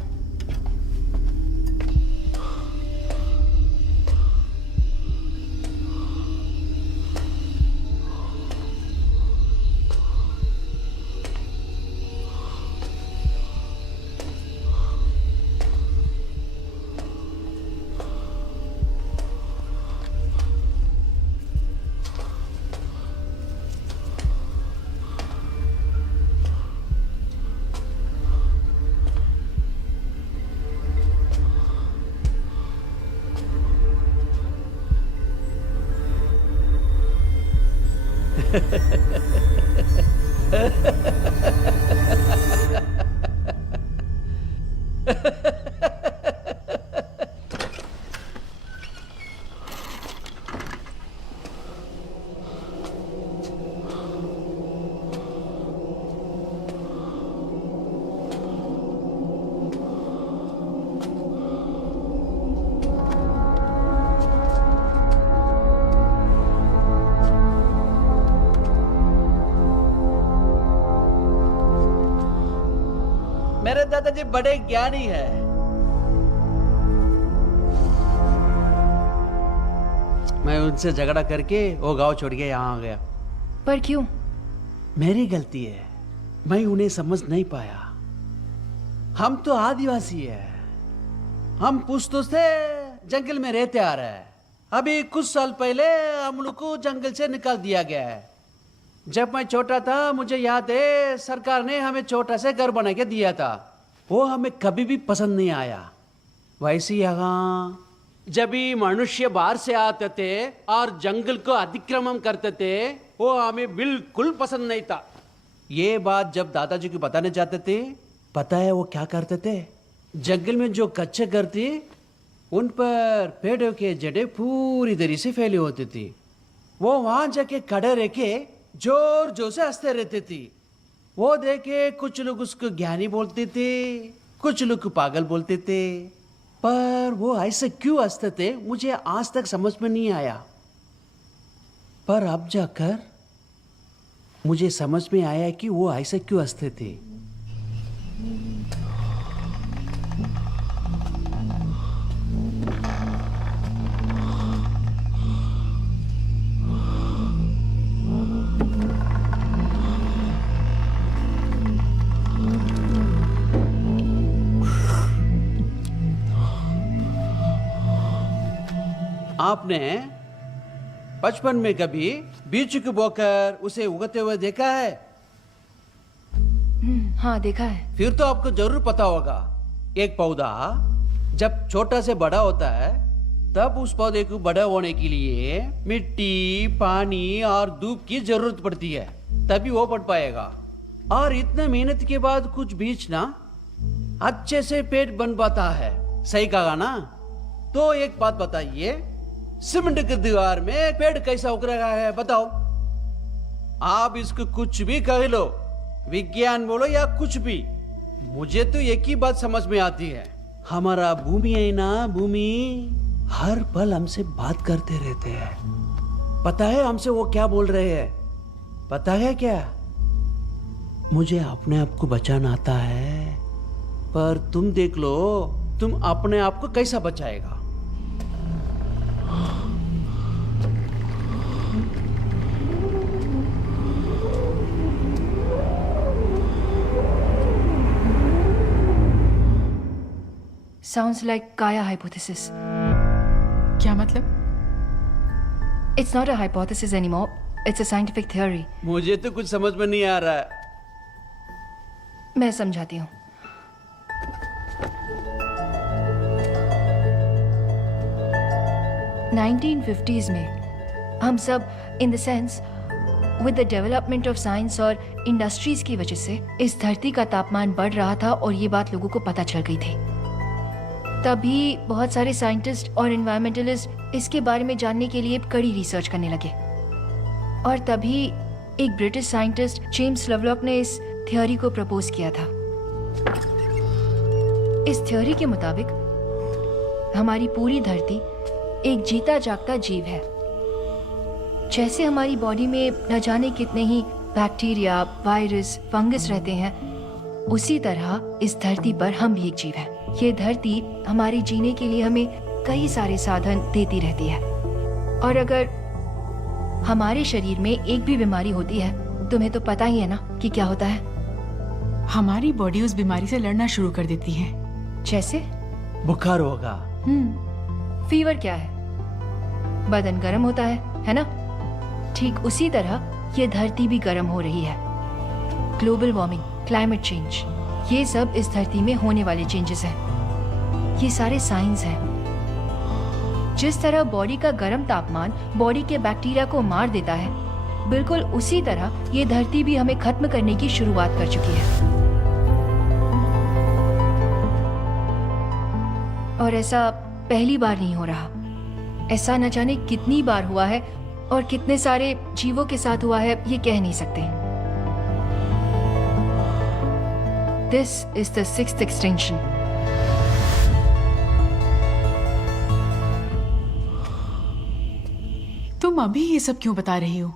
मेरे दादाजी बड़े ज्ञानी है। मैं उनसे झगड़ा करके वो गांव छोड़ के यहाँ आ गया। पर क्यों? मेरी गलती है, मैं उन्हें समझ नहीं पाया। हम तो आदिवासी है, हम पुश्तों से जंगल में रहते आ रहे हैं। अभी कुछ साल पहले हम लोग को जंगल से निकाल दिया गया है। जब मैं छोटा था मुझे याद है सरकार ने हमें छोटा सा घर बना के दिया था। वो हमें कभी भी पसंद नहीं आया। वैसे यहाँ जब भी मनुष्य बाहर से आते थे और जंगल को अतिक्रमण करते थे वो हमें बिल्कुल पसंद नहीं था। ये बात जब दादाजी को बताने जाते थे, पता है वो क्या करते थे? जंगल में जो कच्चे घर थे उन पर पेड़ों के जड़ें पूरी तरह से फैली होती थी। वो वहां जाके खड़े रह के जोर जोर से हंसते रहते थे। वो देखे कुछ लोग उसको ज्ञानी बोलते थे, कुछ लोग पागल बोलते थे। पर वो ऐसे क्यों हंसते थे मुझे आज तक समझ में नहीं आया। पर अब जाकर मुझे समझ में आया कि वो ऐसे क्यों हंसते थे। आपने बचपन में कभी बीज को बोकर उसे उगते हुए देखा है? हाँ देखा है। फिर तो आपको जरूर पता होगा, एक पौधा जब छोटा से बड़ा होता है तब उस पौधे को बड़ा होने के लिए मिट्टी, पानी और धूप की जरूरत पड़ती है, तभी वो बढ़ पाएगा। और इतने मेहनत के बाद कुछ बीज ना अच्छे से पेड़ बन पाता है। सही कहा ना? तो एक बात बताइए, सीमेंट की दीवार में पेड़ कैसा उग रहा है बताओ? आप इसको कुछ भी कह लो, विज्ञान बोलो या कुछ भी, मुझे तो एक ही बात समझ में आती है। हमारा भूमि है ना, भूमि हर पल हमसे बात करते रहते हैं। पता है हमसे वो क्या बोल रहे हैं? पता है क्या? मुझे अपने आप को बचाना आता है, पर तुम देख लो तुम अपने आप को कैसा बचाएगा। Sounds like Kaya hypothesis. क्या मतलब? It's not a hypothesis anymore. It's a scientific theory. मुझे तो कुछ समझ में नहीं आ रहा है। मैं समझाती हूँ। $1950s में हम सब in the sense with the development of science और इंडस्ट्रीज की वजह से इस धरती का तापमान बढ़ रहा था और ये बात लोगों को पता चल गई थी। तभी बहुत सारे साइंटिस्ट और एनवायरमेंटलिस्ट इसके बारे में जानने के लिए कड़ी रिसर्च करने लगे और तभी एक ब्रिटिश साइंटिस्ट जेम्स लवलॉक ने इस थ्योरी को प्रपोज किया था। इस थ्योरी के मुताबिक हमारी पूरी धरती एक जीता जागता जीव है। जैसे हमारी बॉडी में न जाने कितने ही बैक्टीरिया, वायरस, फंगस रहते हैं, उसी तरह इस धरती पर हम भी एक जीव हैं। ये धरती हमारे जीने के लिए हमें कई सारे साधन देती रहती है और अगर हमारे शरीर में एक भी बीमारी होती है, तुम्हें तो पता ही है ना कि क्या होता है। हमारी बॉडी उस बीमारी से लड़ना शुरू कर देती है। जैसे बुखार होगा। फीवर क्या है? बदन गर्म होता है ना? ठीक उसी तरह ये धरती भी गर्म हो रही है। ग्लोबल वार्मिंग, क्लाइमेट चेंज, ये सब इस धरती में होने वाले चेंजेस हैं। ये सारे साइंस हैं। जिस तरह बॉडी का गर्म तापमान बॉडी के बैक्टीरिया को मार देता है, बिल्कुल उसी तरह ये धरती भी हमें खत्म करने की शुरुआत कर चुकी है। और ऐसा पहली बार नहीं हो रहा, ऐसा न जाने कितनी बार हुआ है और कितने सारे जीवों के साथ हुआ है, ये कह नहीं सकते। This is the 6th extinction. तुम अभी ये सब क्यों बता रही हो?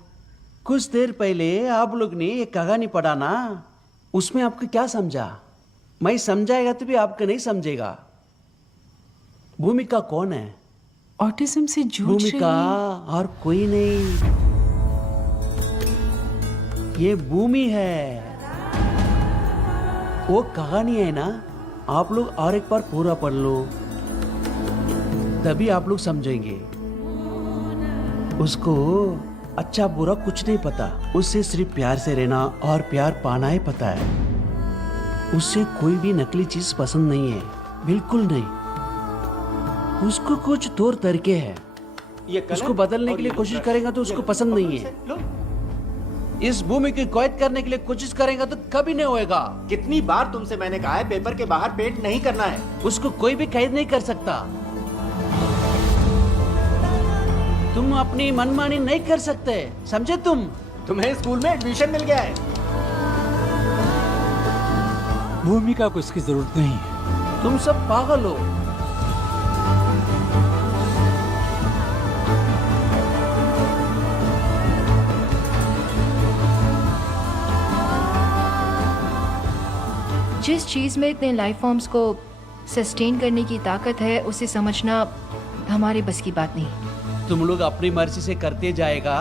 कुछ देर पहले आप लोग ने एक कहानी पढ़ा ना, उसमें आपको क्या समझा? मैं समझाएगा तो भी आपको नहीं समझेगा। भूमिका कौन है? ऑटिज्म से जूझ रही भूमिका और कोई नहीं, ये भूमि है। वो कहानी है ना, आप लोग और एक बार पूरा पढ़ लो, तभी आप लोग समझेंगे। उसको अच्छा बुरा कुछ नहीं पता, उससे सिर्फ प्यार से रहना और प्यार पाना ही पता है। उससे कोई भी नकली चीज पसंद नहीं है, बिल्कुल नहीं। उसको कुछ तौर तरीके हैं, उसको बदलने के लिए कोशिश करेगा तो उसको पसंद नहीं है। इस भूमि की कैद करने के लिए कोशिश करेगा तो कभी नहीं होएगा। कितनी बार तुमसे मैंने कहा है पेपर के बाहर पेंट नहीं करना है। उसको कोई भी कैद नहीं कर सकता। तुम अपनी मनमानी नहीं कर सकते, समझे? तुम्हें स्कूल में एडमिशन मिल गया है। भूमिका को इसकी जरूरत नहीं है। तुम सब पागल हो। जिस चीज में इतने लाइफ फॉर्म्स को सस्टेन करने की ताकत है, उसे समझना हमारे बस की बात नहीं। तुम लोग अपनी मर्जी से करते जाएगा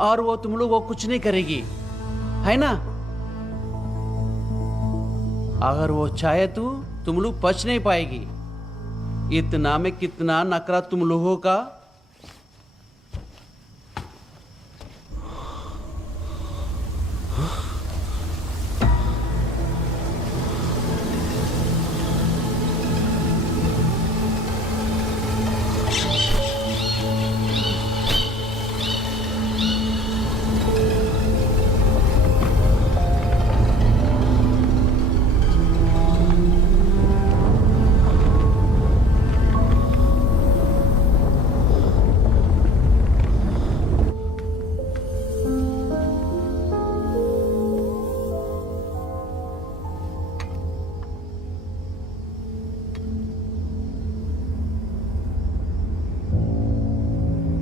और वो तुम लोग वो कुछ नहीं करेगी, है ना? अगर वो चाहे तो तुम लोग बच नहीं पाएगी। इतना में कितना नखरा तुम लोगों का।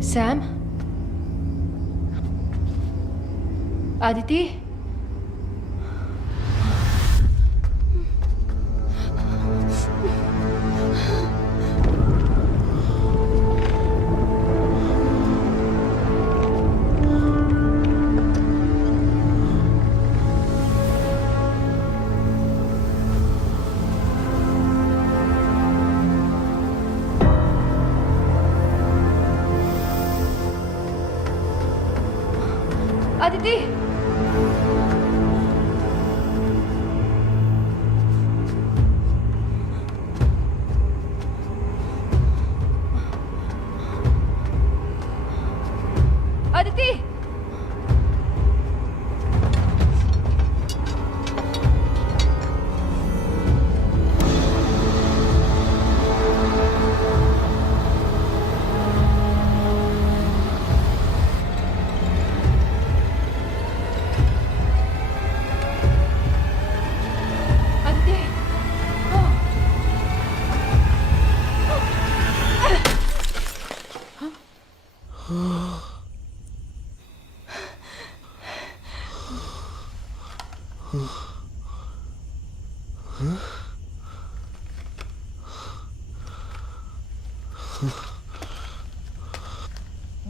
सैम, आदिति, आदिति,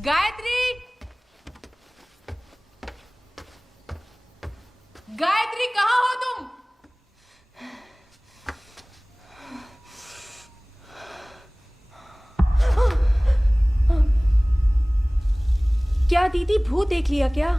गायत्री, गायत्री कहाँ हो तुम? क्या दीदी भूत देख लिया क्या?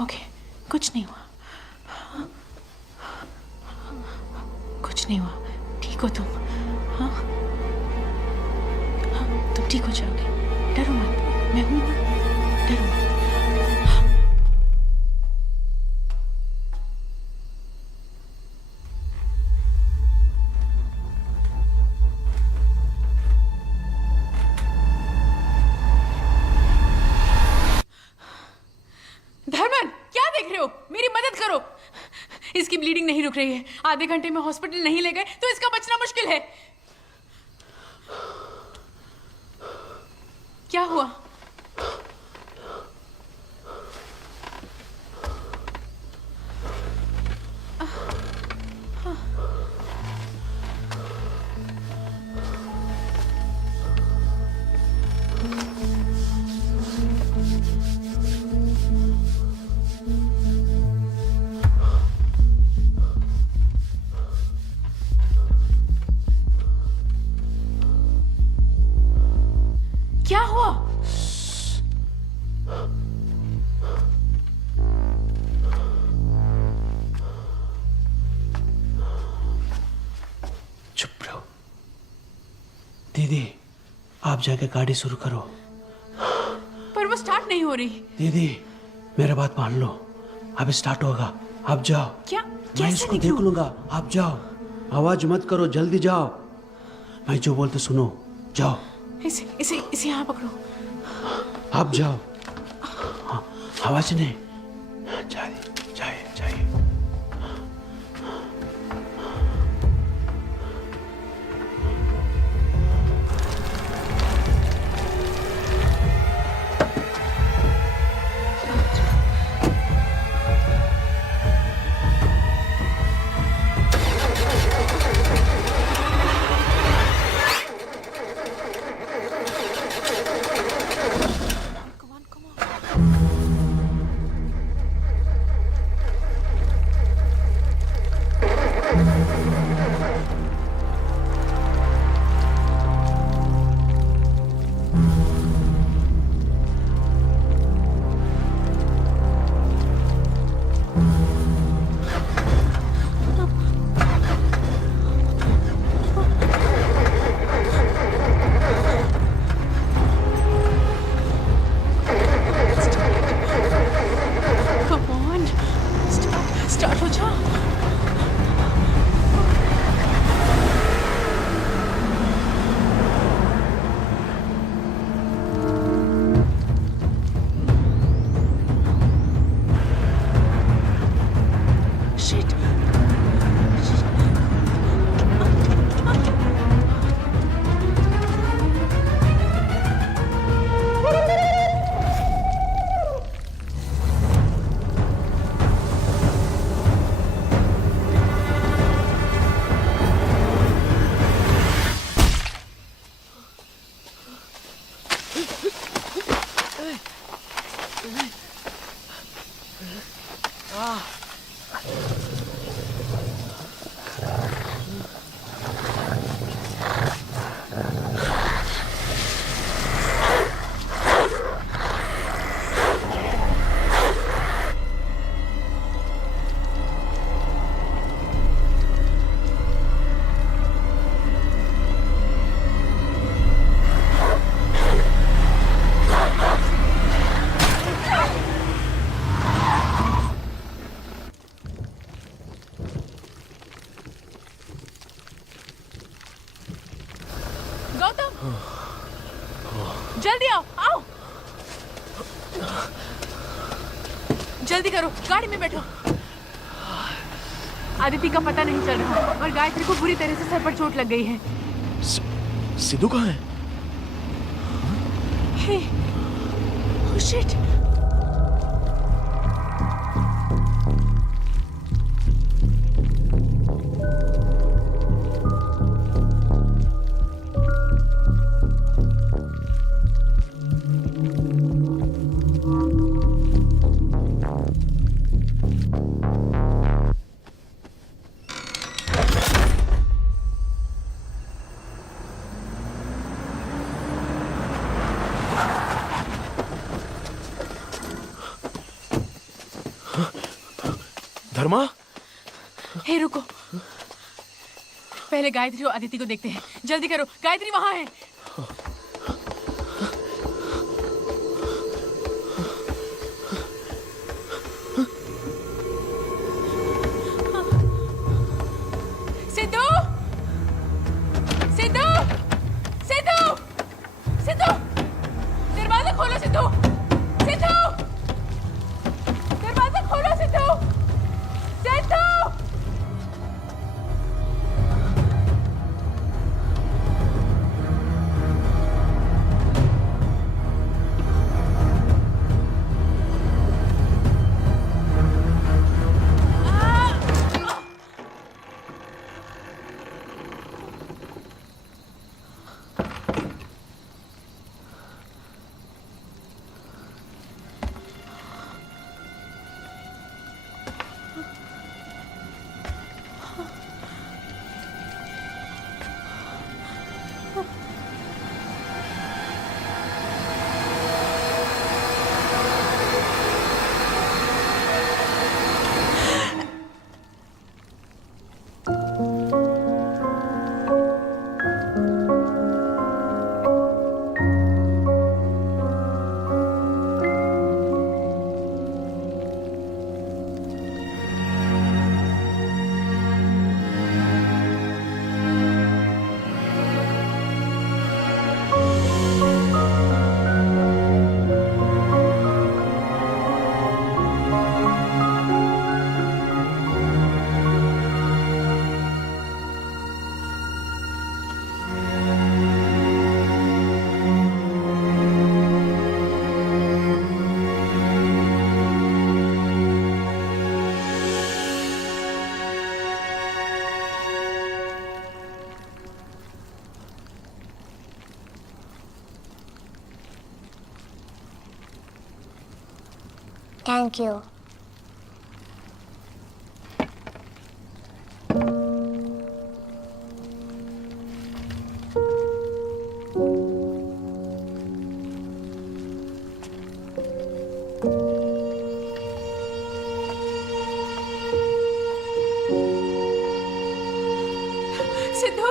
ओके, कुछ नहीं हुआ, कुछ नहीं हुआ, ठीक हो तुम? हाँ हाँ, तुम ठीक हो जाओगे, डरो मत, मैं हूं ना, डरो मत। धर्मन, क्या देख रहे हो? मेरी मदद करो, इसकी ब्लीडिंग नहीं रुक रही है, आधे घंटे में हॉस्पिटल नहीं ले गए तो इसका बचना मुश्किल है। क्या हुआ? क्या हुआ? चुप रहो। दीदी, आप जाके गाड़ी शुरू करो। पर वो स्टार्ट नहीं हो रही। दीदी, मेरा बात मान लो, अब स्टार्ट होगा, आप जाओ। क्या? मैं इसको देख लूंगा, आप जाओ, आवाज मत करो, जल्दी जाओ, मैं जो बोलते सुनो, जाओ। इसे यहाँ पकड़ो। आप जाओ, हाँ, आवाज नहीं, जाइए। जल्दी आओ, आओ। जल्दी करो, गाड़ी में बैठो। आदिति का पता नहीं चल रहा और गायत्री को बुरी तरह से सर पर चोट लग गई है। सिद्धू कहाँ है? हे, ओह शिट। धर्मा? हे रुको, पहले गायत्री और आदिति को देखते हैं। जल्दी करो, गायत्री वहां है। सिद्धू, सिद्धू, सिद्धू, सिद्धू, दरवाजा खोलो सिद्धू, सिद्धू, दरवाजा खोलो सिद्धू, सिद्धू। Thank you. सिद्धू,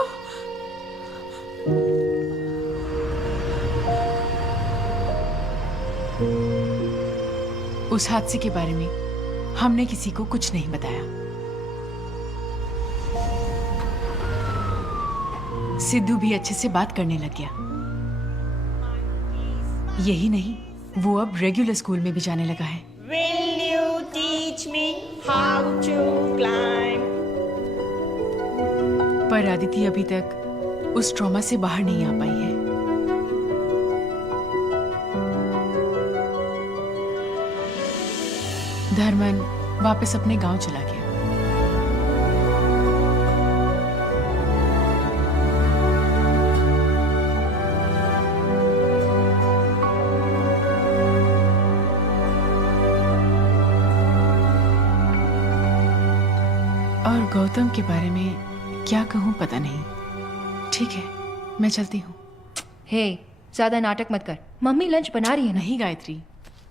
उस हादसे के बारे में हमने किसी को कुछ नहीं बताया। सिद्धू भी अच्छे से बात करने लग गया। यही नहीं, वो अब रेगुलर स्कूल में भी जाने लगा है। Will you teach me how to climb? पर आदिति अभी तक उस ट्रॉमा से बाहर नहीं आ पाई है। धर्मन वापस अपने गांव चला गया। और गौतम के बारे में क्या कहूं पता नहीं। ठीक है, मैं चलती हूँ। हे, ज्यादा नाटक मत कर। मम्मी लंच बना रही है। नहीं गायत्री,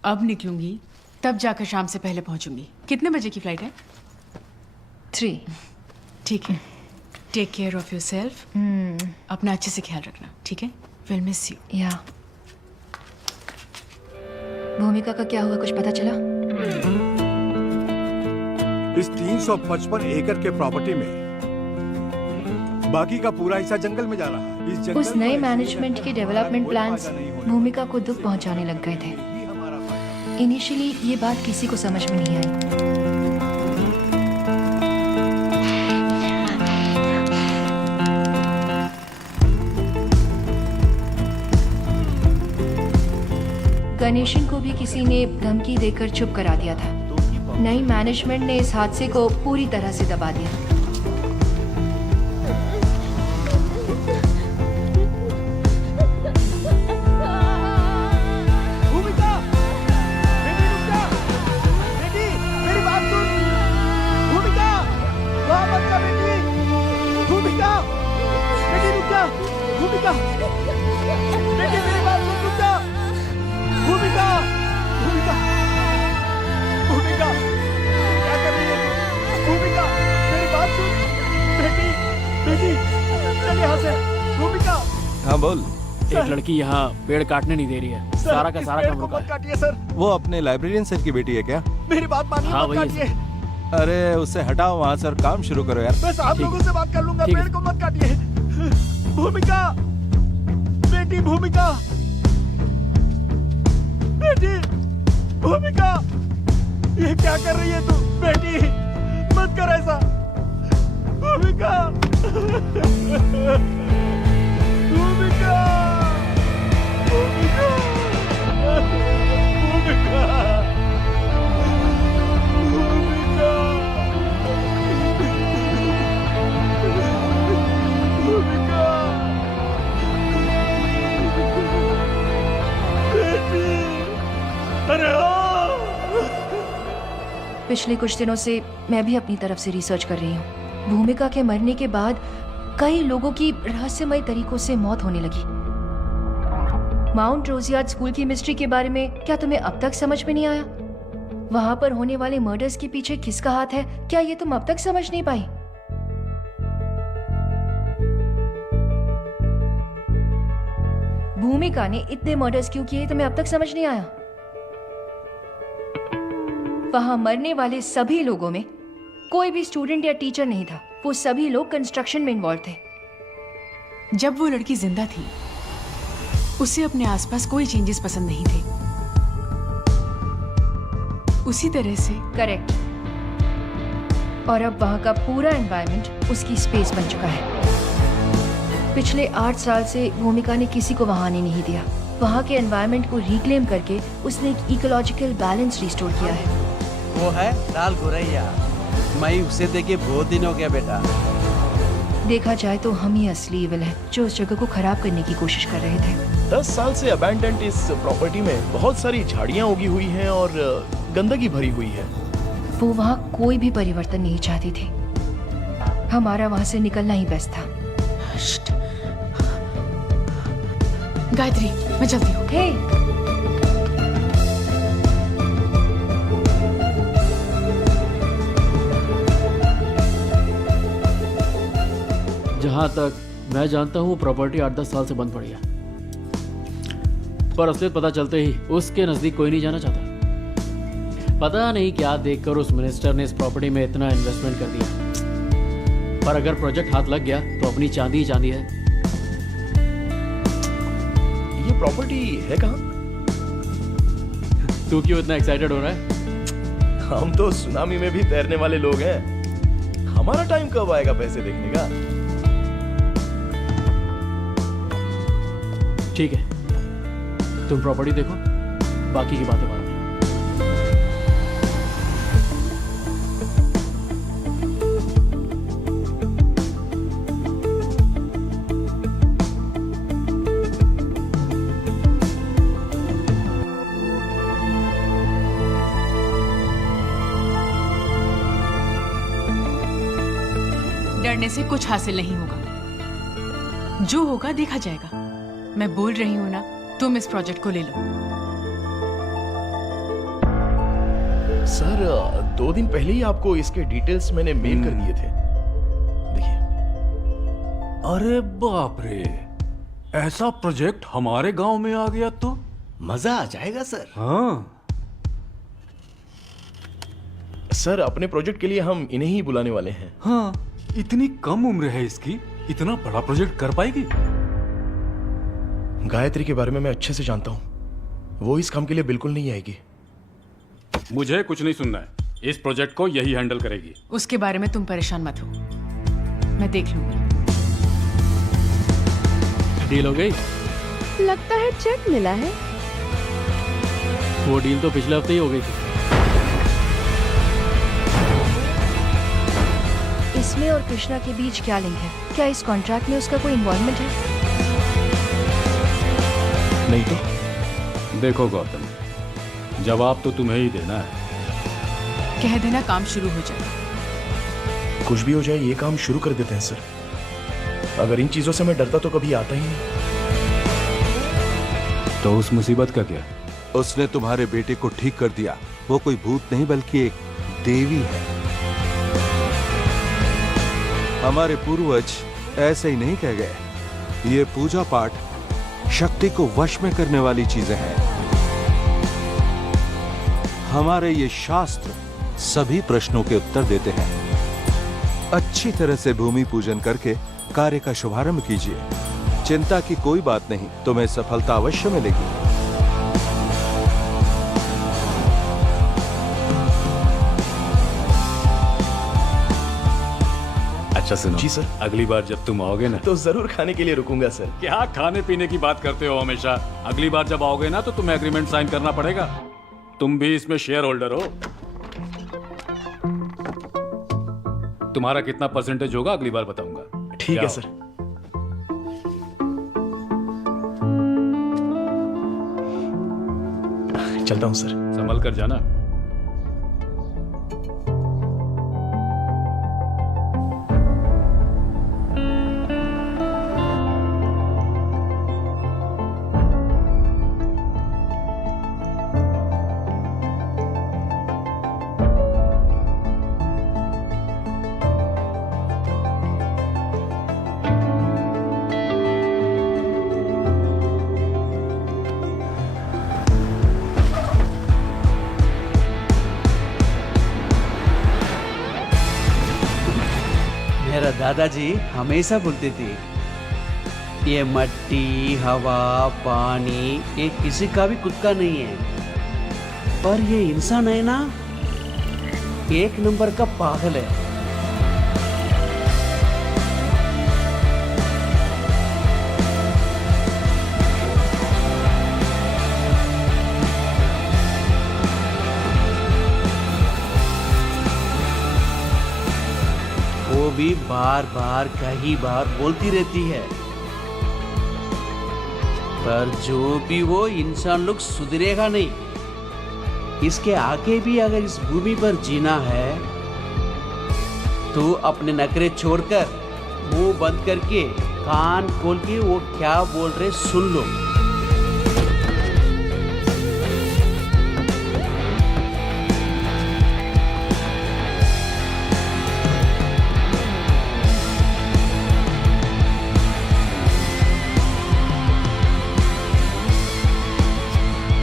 अब निकलूंगी तब जाकर शाम से पहले पहुंचूंगी। कितने बजे की फ्लाइट है? 3। ठीक है, टेक केयर ऑफ योरसेल्फ। अपना अच्छे से ख्याल रखना, ठीक है? Will miss you. या भूमिका का क्या हुआ, कुछ पता चला? इस 355 एकड़ के प्रॉपर्टी में बाकी का पूरा हिस्सा जंगल में जा रहा है। इस जंगल उस नए मैनेजमेंट के डेवलपमेंट प्लान्स भूमिका को दुख पहुंचाने लग गए थे। इनिशियली ये बात किसी को समझ में नहीं आई। गणेशन को भी किसी ने धमकी देकर चुप करा दिया था। नई मैनेजमेंट ने इस हादसे को पूरी तरह से दबा दिया। भूमिका, बेटी रुक जा, बेटी मेरी बात सुन, भूमिका, वहाँ मत जा बेटी, भूमिका, बेटी रुक जा, भूमिका, बेटी मेरी बात सुन, रुक जा, भूमिका, भूमिका, भूमिका, क्या कर रही है? भूमिका, मेरी बात सुन, बेटी, बेटी, चल यहाँ से, भूमिका। हाँ बोल। एक लड़की यहाँ पेड़ काटने नहीं दे रही है। सारा का सारा काम रुका है। काटिए सर। वो अपने लाइब्रेरियन सर की बेटी है क्या? मेरी बात मानिए, हाँ, मत वही है काटिए। अरे उससे हटाओ वहाँ से और काम शुरू करो यार। मैं साहब लोगों से बात कर लूंगा, पेड़ को मत काटिए। भूमिका, बेटी भूमिका, बेटी भूमिका, ये क्या कर रही है तू? बेटी मत कर ऐसा, भूमिका, भूमिका, भूमिका, भूमिका, भूमिका, भूमिका, बेटी, अरे पिछले कुछ दिनों से मैं भी अपनी तरफ से रिसर्च कर रही हूँ। भूमिका के मरने के बाद कई लोगों की रहस्यमय तरीकों से मौत होने लगी। माउंट रोजियार्ड स्कूल की मिस्ट्री के बारे में क्या तुम्हें अब तक समझ में नहीं आया? वहां पर होने वाले मर्डर्स के पीछे किसका हाथ है, क्या ये तुम अब तक समझ नहीं पाई? भूमिका ने इतने मर्डर्स क्यों किए, तुम्हें अब तक समझ नहीं आया? वहां मरने वाले सभी लोगों में कोई भी स्टूडेंट या टीचर नहीं था। वो सभी लोग कंस्ट्रक्शन में इन्वॉल्व थे। जब वो लड़की जिंदा थी उसे अपने आसपास कोई चेंजेस पसंद नहीं थे। उसी तरह से करेक्ट। और अब वहां का पूरा एनवायरनमेंट उसकी स्पेस बन चुका है। पिछले 8 साल से भूमिका ने किसी को वहां आने नहीं दिया। वहां के एनवायरनमेंट को रिक्लेम करके उसने एक इकोलॉजिकल बैलेंस रिस्टोर किया है। वो है लाल गोरैया। मैं उसे देखे बहुत दिन हो गया बेटा। देखा जाए तो हम ही असली इविल हैं जो उस जगह को खराब करने की कोशिश कर रहे थे। 10 साल से अबैंडन्ड इस प्रॉपर्टी में बहुत सारी झाड़ियां उगी हुई हैं और गंदगी भरी हुई है। वो वहाँ कोई भी परिवर्तन नहीं चाहती थी। हमारा वहाँ से निकलना ही बेस्ट था। गायत्री, मैं चलती हूँ। हे, जहाँ तक मैं जानता हूँ प्रॉपर्टी 8-10 साल से बंद पड़ी है, पर असलियत पता चलते ही उसके नजदीक कोई नहीं जाना चाहता। पता नहीं क्या देखकर उस मिनिस्टर ने इस प्रॉपर्टी में इतना इन्वेस्टमेंट कर दिया, पर अगर प्रोजेक्ट हाथ लग गया तो अपनी चांदी ही चांदी है। ये प्रॉपर्टी है कहाँ? तू क्यों इतना एक्साइटेड हो रहा है? हम तो सुनामी में भी तैरने वाले लोग हैं। हमारा टाइम कब आएगा पैसे देखने का? ठीक है, तुम प्रॉपर्टी देखो, बाकी की बातें बाद में। डरने से कुछ हासिल नहीं होगा। जो होगा देखा जाएगा। मैं बोल रही हूँ ना, तुम इस प्रोजेक्ट को ले लो। सर 2 दिन पहले ही आपको इसके डिटेल्स मैंने मेल कर दिए थे। देखिए। अरे बाप रे, ऐसा प्रोजेक्ट हमारे गांव में आ गया तो मजा आ जाएगा सर। हाँ सर, अपने प्रोजेक्ट के लिए हम इन्हें ही बुलाने वाले हैं। हाँ, इतनी कम उम्र है इसकी, इतना बड़ा प्रोजेक्ट कर पाएगी? गायत्री के बारे में मैं अच्छे से जानता हूँ, वो इस काम के लिए बिल्कुल नहीं आएगी। मुझे कुछ नहीं सुनना है, इस प्रोजेक्ट को यही हैंडल करेगी। उसके बारे में तुम परेशान मत हो, मैं देख लूंगी। डील हो गई? लगता है चेक मिला है। वो डील तो पिछले हफ्ते ही हो गई थी। इसमें और कृष्णा के बीच क्या लिंक है? क्या इस कॉन्ट्रैक्ट में उसका कोई इन्वॉल्वमेंट है? नहीं तो? देखो गौतम, जवाब तो तुम्हें ही देना है। कह देना काम शुरू हो जाए। कुछ भी हो जाए, ये काम शुरू कर देते हैं सर। अगर इन चीजों से मैं डरता तो कभी आता ही नहीं। तो उस मुसीबत का क्या? उसने तुम्हारे बेटे को ठीक कर दिया। वो कोई भूत नहीं बल्कि एक देवी है। हमारे पूर्वज ऐसे ही नहीं कह गए। ये पूजा पाठ शक्ति को वश में करने वाली चीजें हैं। हमारे ये शास्त्र सभी प्रश्नों के उत्तर देते हैं। अच्छी तरह से भूमि पूजन करके कार्य का शुभारंभ कीजिए। चिंता की कोई बात नहीं, तुम्हें सफलता अवश्य मिलेगी। अच्छा सुनो जी सर। अगली बार जब तुम आओगे ना तो जरूर खाने के लिए रुकूंगा सर। क्या खाने पीने की बात करते हो हमेशा? अगली बार जब आओगे ना तो तुम्हें एग्रीमेंट साइन करना पड़ेगा। तुम भी इसमें शेयर होल्डर हो। तुम्हारा कितना परसेंटेज होगा अगली बार बताऊंगा। ठीक है सर। चलता हूँ सर। संभल कर जाना। मेरा दादाजी हमेशा बोलते थे, ये मट्टी, हवा, पानी ये किसी का भी खुद का नहीं है, पर ये इंसान है ना, एक नंबर का पागल है। वो भी बार बार कई बार बोलती रहती है, पर जो भी वो इंसान लोग सुधरेगा नहीं। इसके आगे भी अगर इस भूमि पर जीना है तो अपने नखरे छोड़कर मुंह बंद करके कान खोल के वो क्या बोल रहे सुन लो।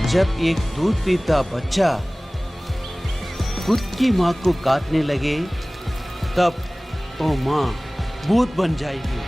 जब एक दूध पीता बच्चा खुद की माँ को काटने लगे, तब वो माँ भूत बन जाएगी।